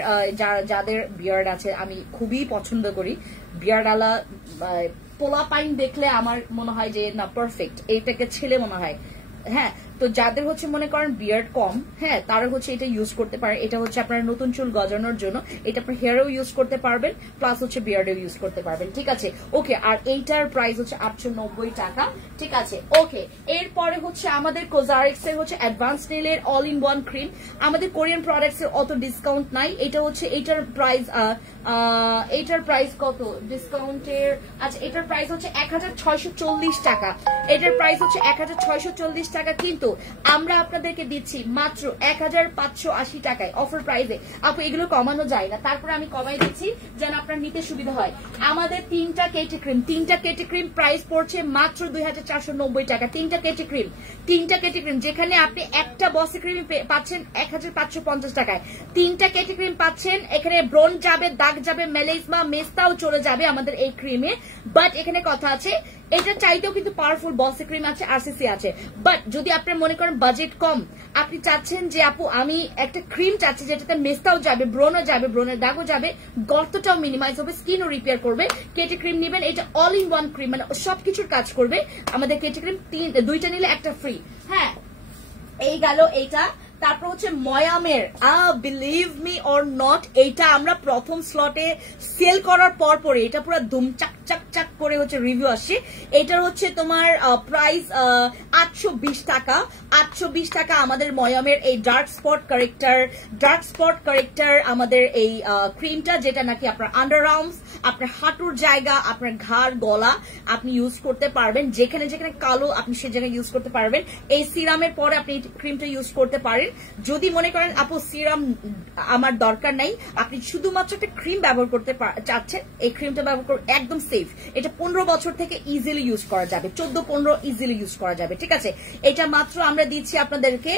যাদের বিয়ার্ড আছে আমি খুবই পছন্দ করি। বিয়ার্ডওয়ালা পোলা পাইন দেখলে আমার মনে হয় যে না পারফেক্ট, এইটাকে ছেলে মনে হয়। হ্যাঁ, তো যাদের হচ্ছে মনে করেন বিয়ার্ড কম, হ্যাঁ তারা হচ্ছে এটা ইউজ করতে পারে। এটা হচ্ছে আপনার নতুন চুল গজানোর জন্য, এটা আপনার হেয়ারেও ইউজ করতে পারবেন, প্লাস হচ্ছে বিয়ার্ডেও ইউজ করতে পারবেন। ঠিক আছে, ওকে। আর এইটার প্রাইস হচ্ছে 890 টাকা। ঠিক আছে, ওকে। এরপরে হচ্ছে আমাদের কোজারিক্স এর হচ্ছে অ্যাডভান্স নেলের অল ইন ওয়ান ক্রিম। আমাদের কোরিয়ান প্রোডাক্টস এর অত ডিসকাউন্ট নাই। এটা হচ্ছে এইটার প্রাইস কত ডিসকাউন্টের? আচ্ছা, এটার প্রাইস হচ্ছে 1640 টাকা। এটার প্রাইস হচ্ছে 1640 টাকা, কিন্তু আমরা আপনাদেরকে দিচ্ছি মাত্র 1580 টাকায় অফার প্রাইসে। আপু এগুলো কমানো যায় না, তারপরে আমি কমাই দিচ্ছি যেন আপনার নিতে সুবিধা হয়। আমাদের 3টা কেটি ক্রিম প্রাইস পড়ছে মাত্র 2490 টাকা। 3টা কেটি ক্রিম যেখানে আপনি একটা বসি ক্রিম পাচ্ছেন 1550 টাকায়। 3টা কেটি ক্রিম পাচ্ছেন, এখানে ব্রন যাবে, দাগ যাবে, মেলেজমা মেস্তাও চলে যাবে আমাদের এই ক্রিমে। বাট এখানে কথা আছে, এটা চাইতেও কিন্তু পাওয়ারফুল বসি ক্রিম আছে, আরসিসি আছে। বাট যদি আপনার মনে করেন বাজেট কম, আপনি চাচ্ছেন যে আপু আমি একটা ক্রিম চাচ্ছি যেটাতে মেস্তাও যাবে, ব্রনও যাবে, ব্রনের দাগও যাবে, গর্তটাও মিনিমাইজ হবে, স্কিনও রিপেয়ার করবে, কেটি ক্রিম নেবেন। এটা অল ইন ওয়ান ক্রিম, মানে সবকিছুর কাজ করবে। আমাদের কেটি ক্রিম 2টা নিলে একটা ফ্রি। হ্যাঁ, এই গেল এইটা। তারপর হচ্ছে ময়ামের বিলিভ মি অর নট, এইটা আমরা প্রথম স্লটে সেল করার পরে এটা পুরো ধুম চাক করে হচ্ছে রিভিউ আসছে। এটার হচ্ছে তোমার প্রাইস 820 টাকা। 820 টাকা আমাদের ময়ামের এই ডার্ক স্পট কারেক্টার আমাদের এই ক্রিমটা, যেটা নাকি আপনার আন্ডার আর্মস, আপনার হাঁটুর জায়গা, আপনার ঘাড়, গলা আপনি ইউজ করতে পারবেন, যেখানে যেখানে কালো আপনি সে জায়গায় ইউজ করতে পারবেন। এই সিরামের পরে আপনি ক্রিমটা ইউজ করতে পারেন। যদি মনে করেন আপু সিরাম আমার দরকার নাই, আপনি শুধুমাত্র একটা ক্রিম ব্যবহার করতে চাচ্ছেন, এই ক্রিমটা ব্যবহার করে একদম সেফ, এটা 15 বছর থেকে ইজিলি ইউজ করা যাবে, 14-15 ইজিলি ইউজ করা যাবে, ঠিক আছে। এটা মাত্র আমরা দিচ্ছি আপনাদেরকে,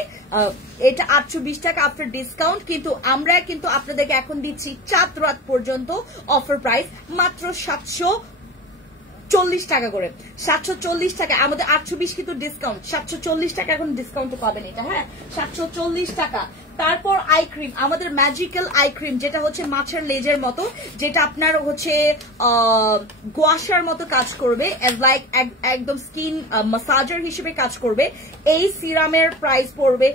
এটা 820 টাকা আফটার ডিসকাউন্ট, কিন্তু আমরা কিন্তু আপনাদেরকে এখন দিচ্ছি চাঁদ রাত পর্যন্ত অফার প্রাইস মাত্র 740 টাকা করে, 740 টাকা। আমাদের 820 কিন্তু ডিসকাউন্ট, 740 টাকা এখন ডিসকাউন্ট পাবেন এটা, হ্যাঁ 740 টাকা। তারপর আই ক্রিম, আমাদের ম্যাজিক্যাল আই ক্রিম, যেটা হচ্ছে মাছের লেজের মতো, যেটা আপনার হচ্ছে গোয়াশার মতো কাজ করবে, লাইক একদম স্কিন মাসাজার হিসেবে কাজ করবে। এই সিরামের প্রাইস পড়বে,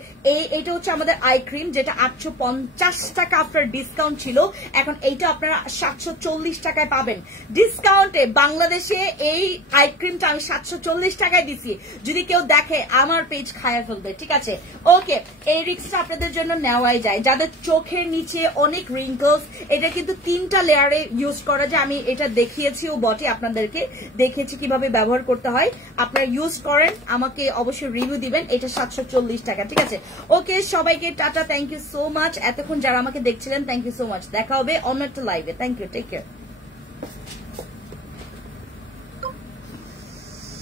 এইটা হচ্ছে আমাদের আই ক্রিম, যেটা 850 টাকা আফটার ডিসকাউন্ট ছিল, এখন এইটা আপনারা 740 টাকায় পাবেন ডিসকাউন্টে। বাংলাদেশে এই আই ক্রিমটা আমি 740 টাকায় দিচ্ছি, যদি কেউ দেখে আমার পেজ খায়া ফেলবে, ঠিক আছে। ওকে, এই রিস্কটা আপনাদের জন্য নেওয়াই যায়। যাদের চোখের নিচে অনেক রিঙ্কলস, এটা কিন্তু 3টা লেয়ারে ইউজ করা যায়, আমি এটা দেখিয়েছিও বটে, আপনাদেরকে দেখিয়েছি কিভাবে ব্যবহার করতে হয়। আপনারা ইউজ করেন, আমাকে অবশ্যই রিভিউ দিবেন। এটা 740 টাকা, ঠিক আছে। ওকে, সবাইকে tata, thank you so much. এতক্ষণ যারা আমাকে দেখছিলেন থ্যাংক ইউ সো মাচ। দেখা হবে অন্য একটা লাইভে। Thank you, take care.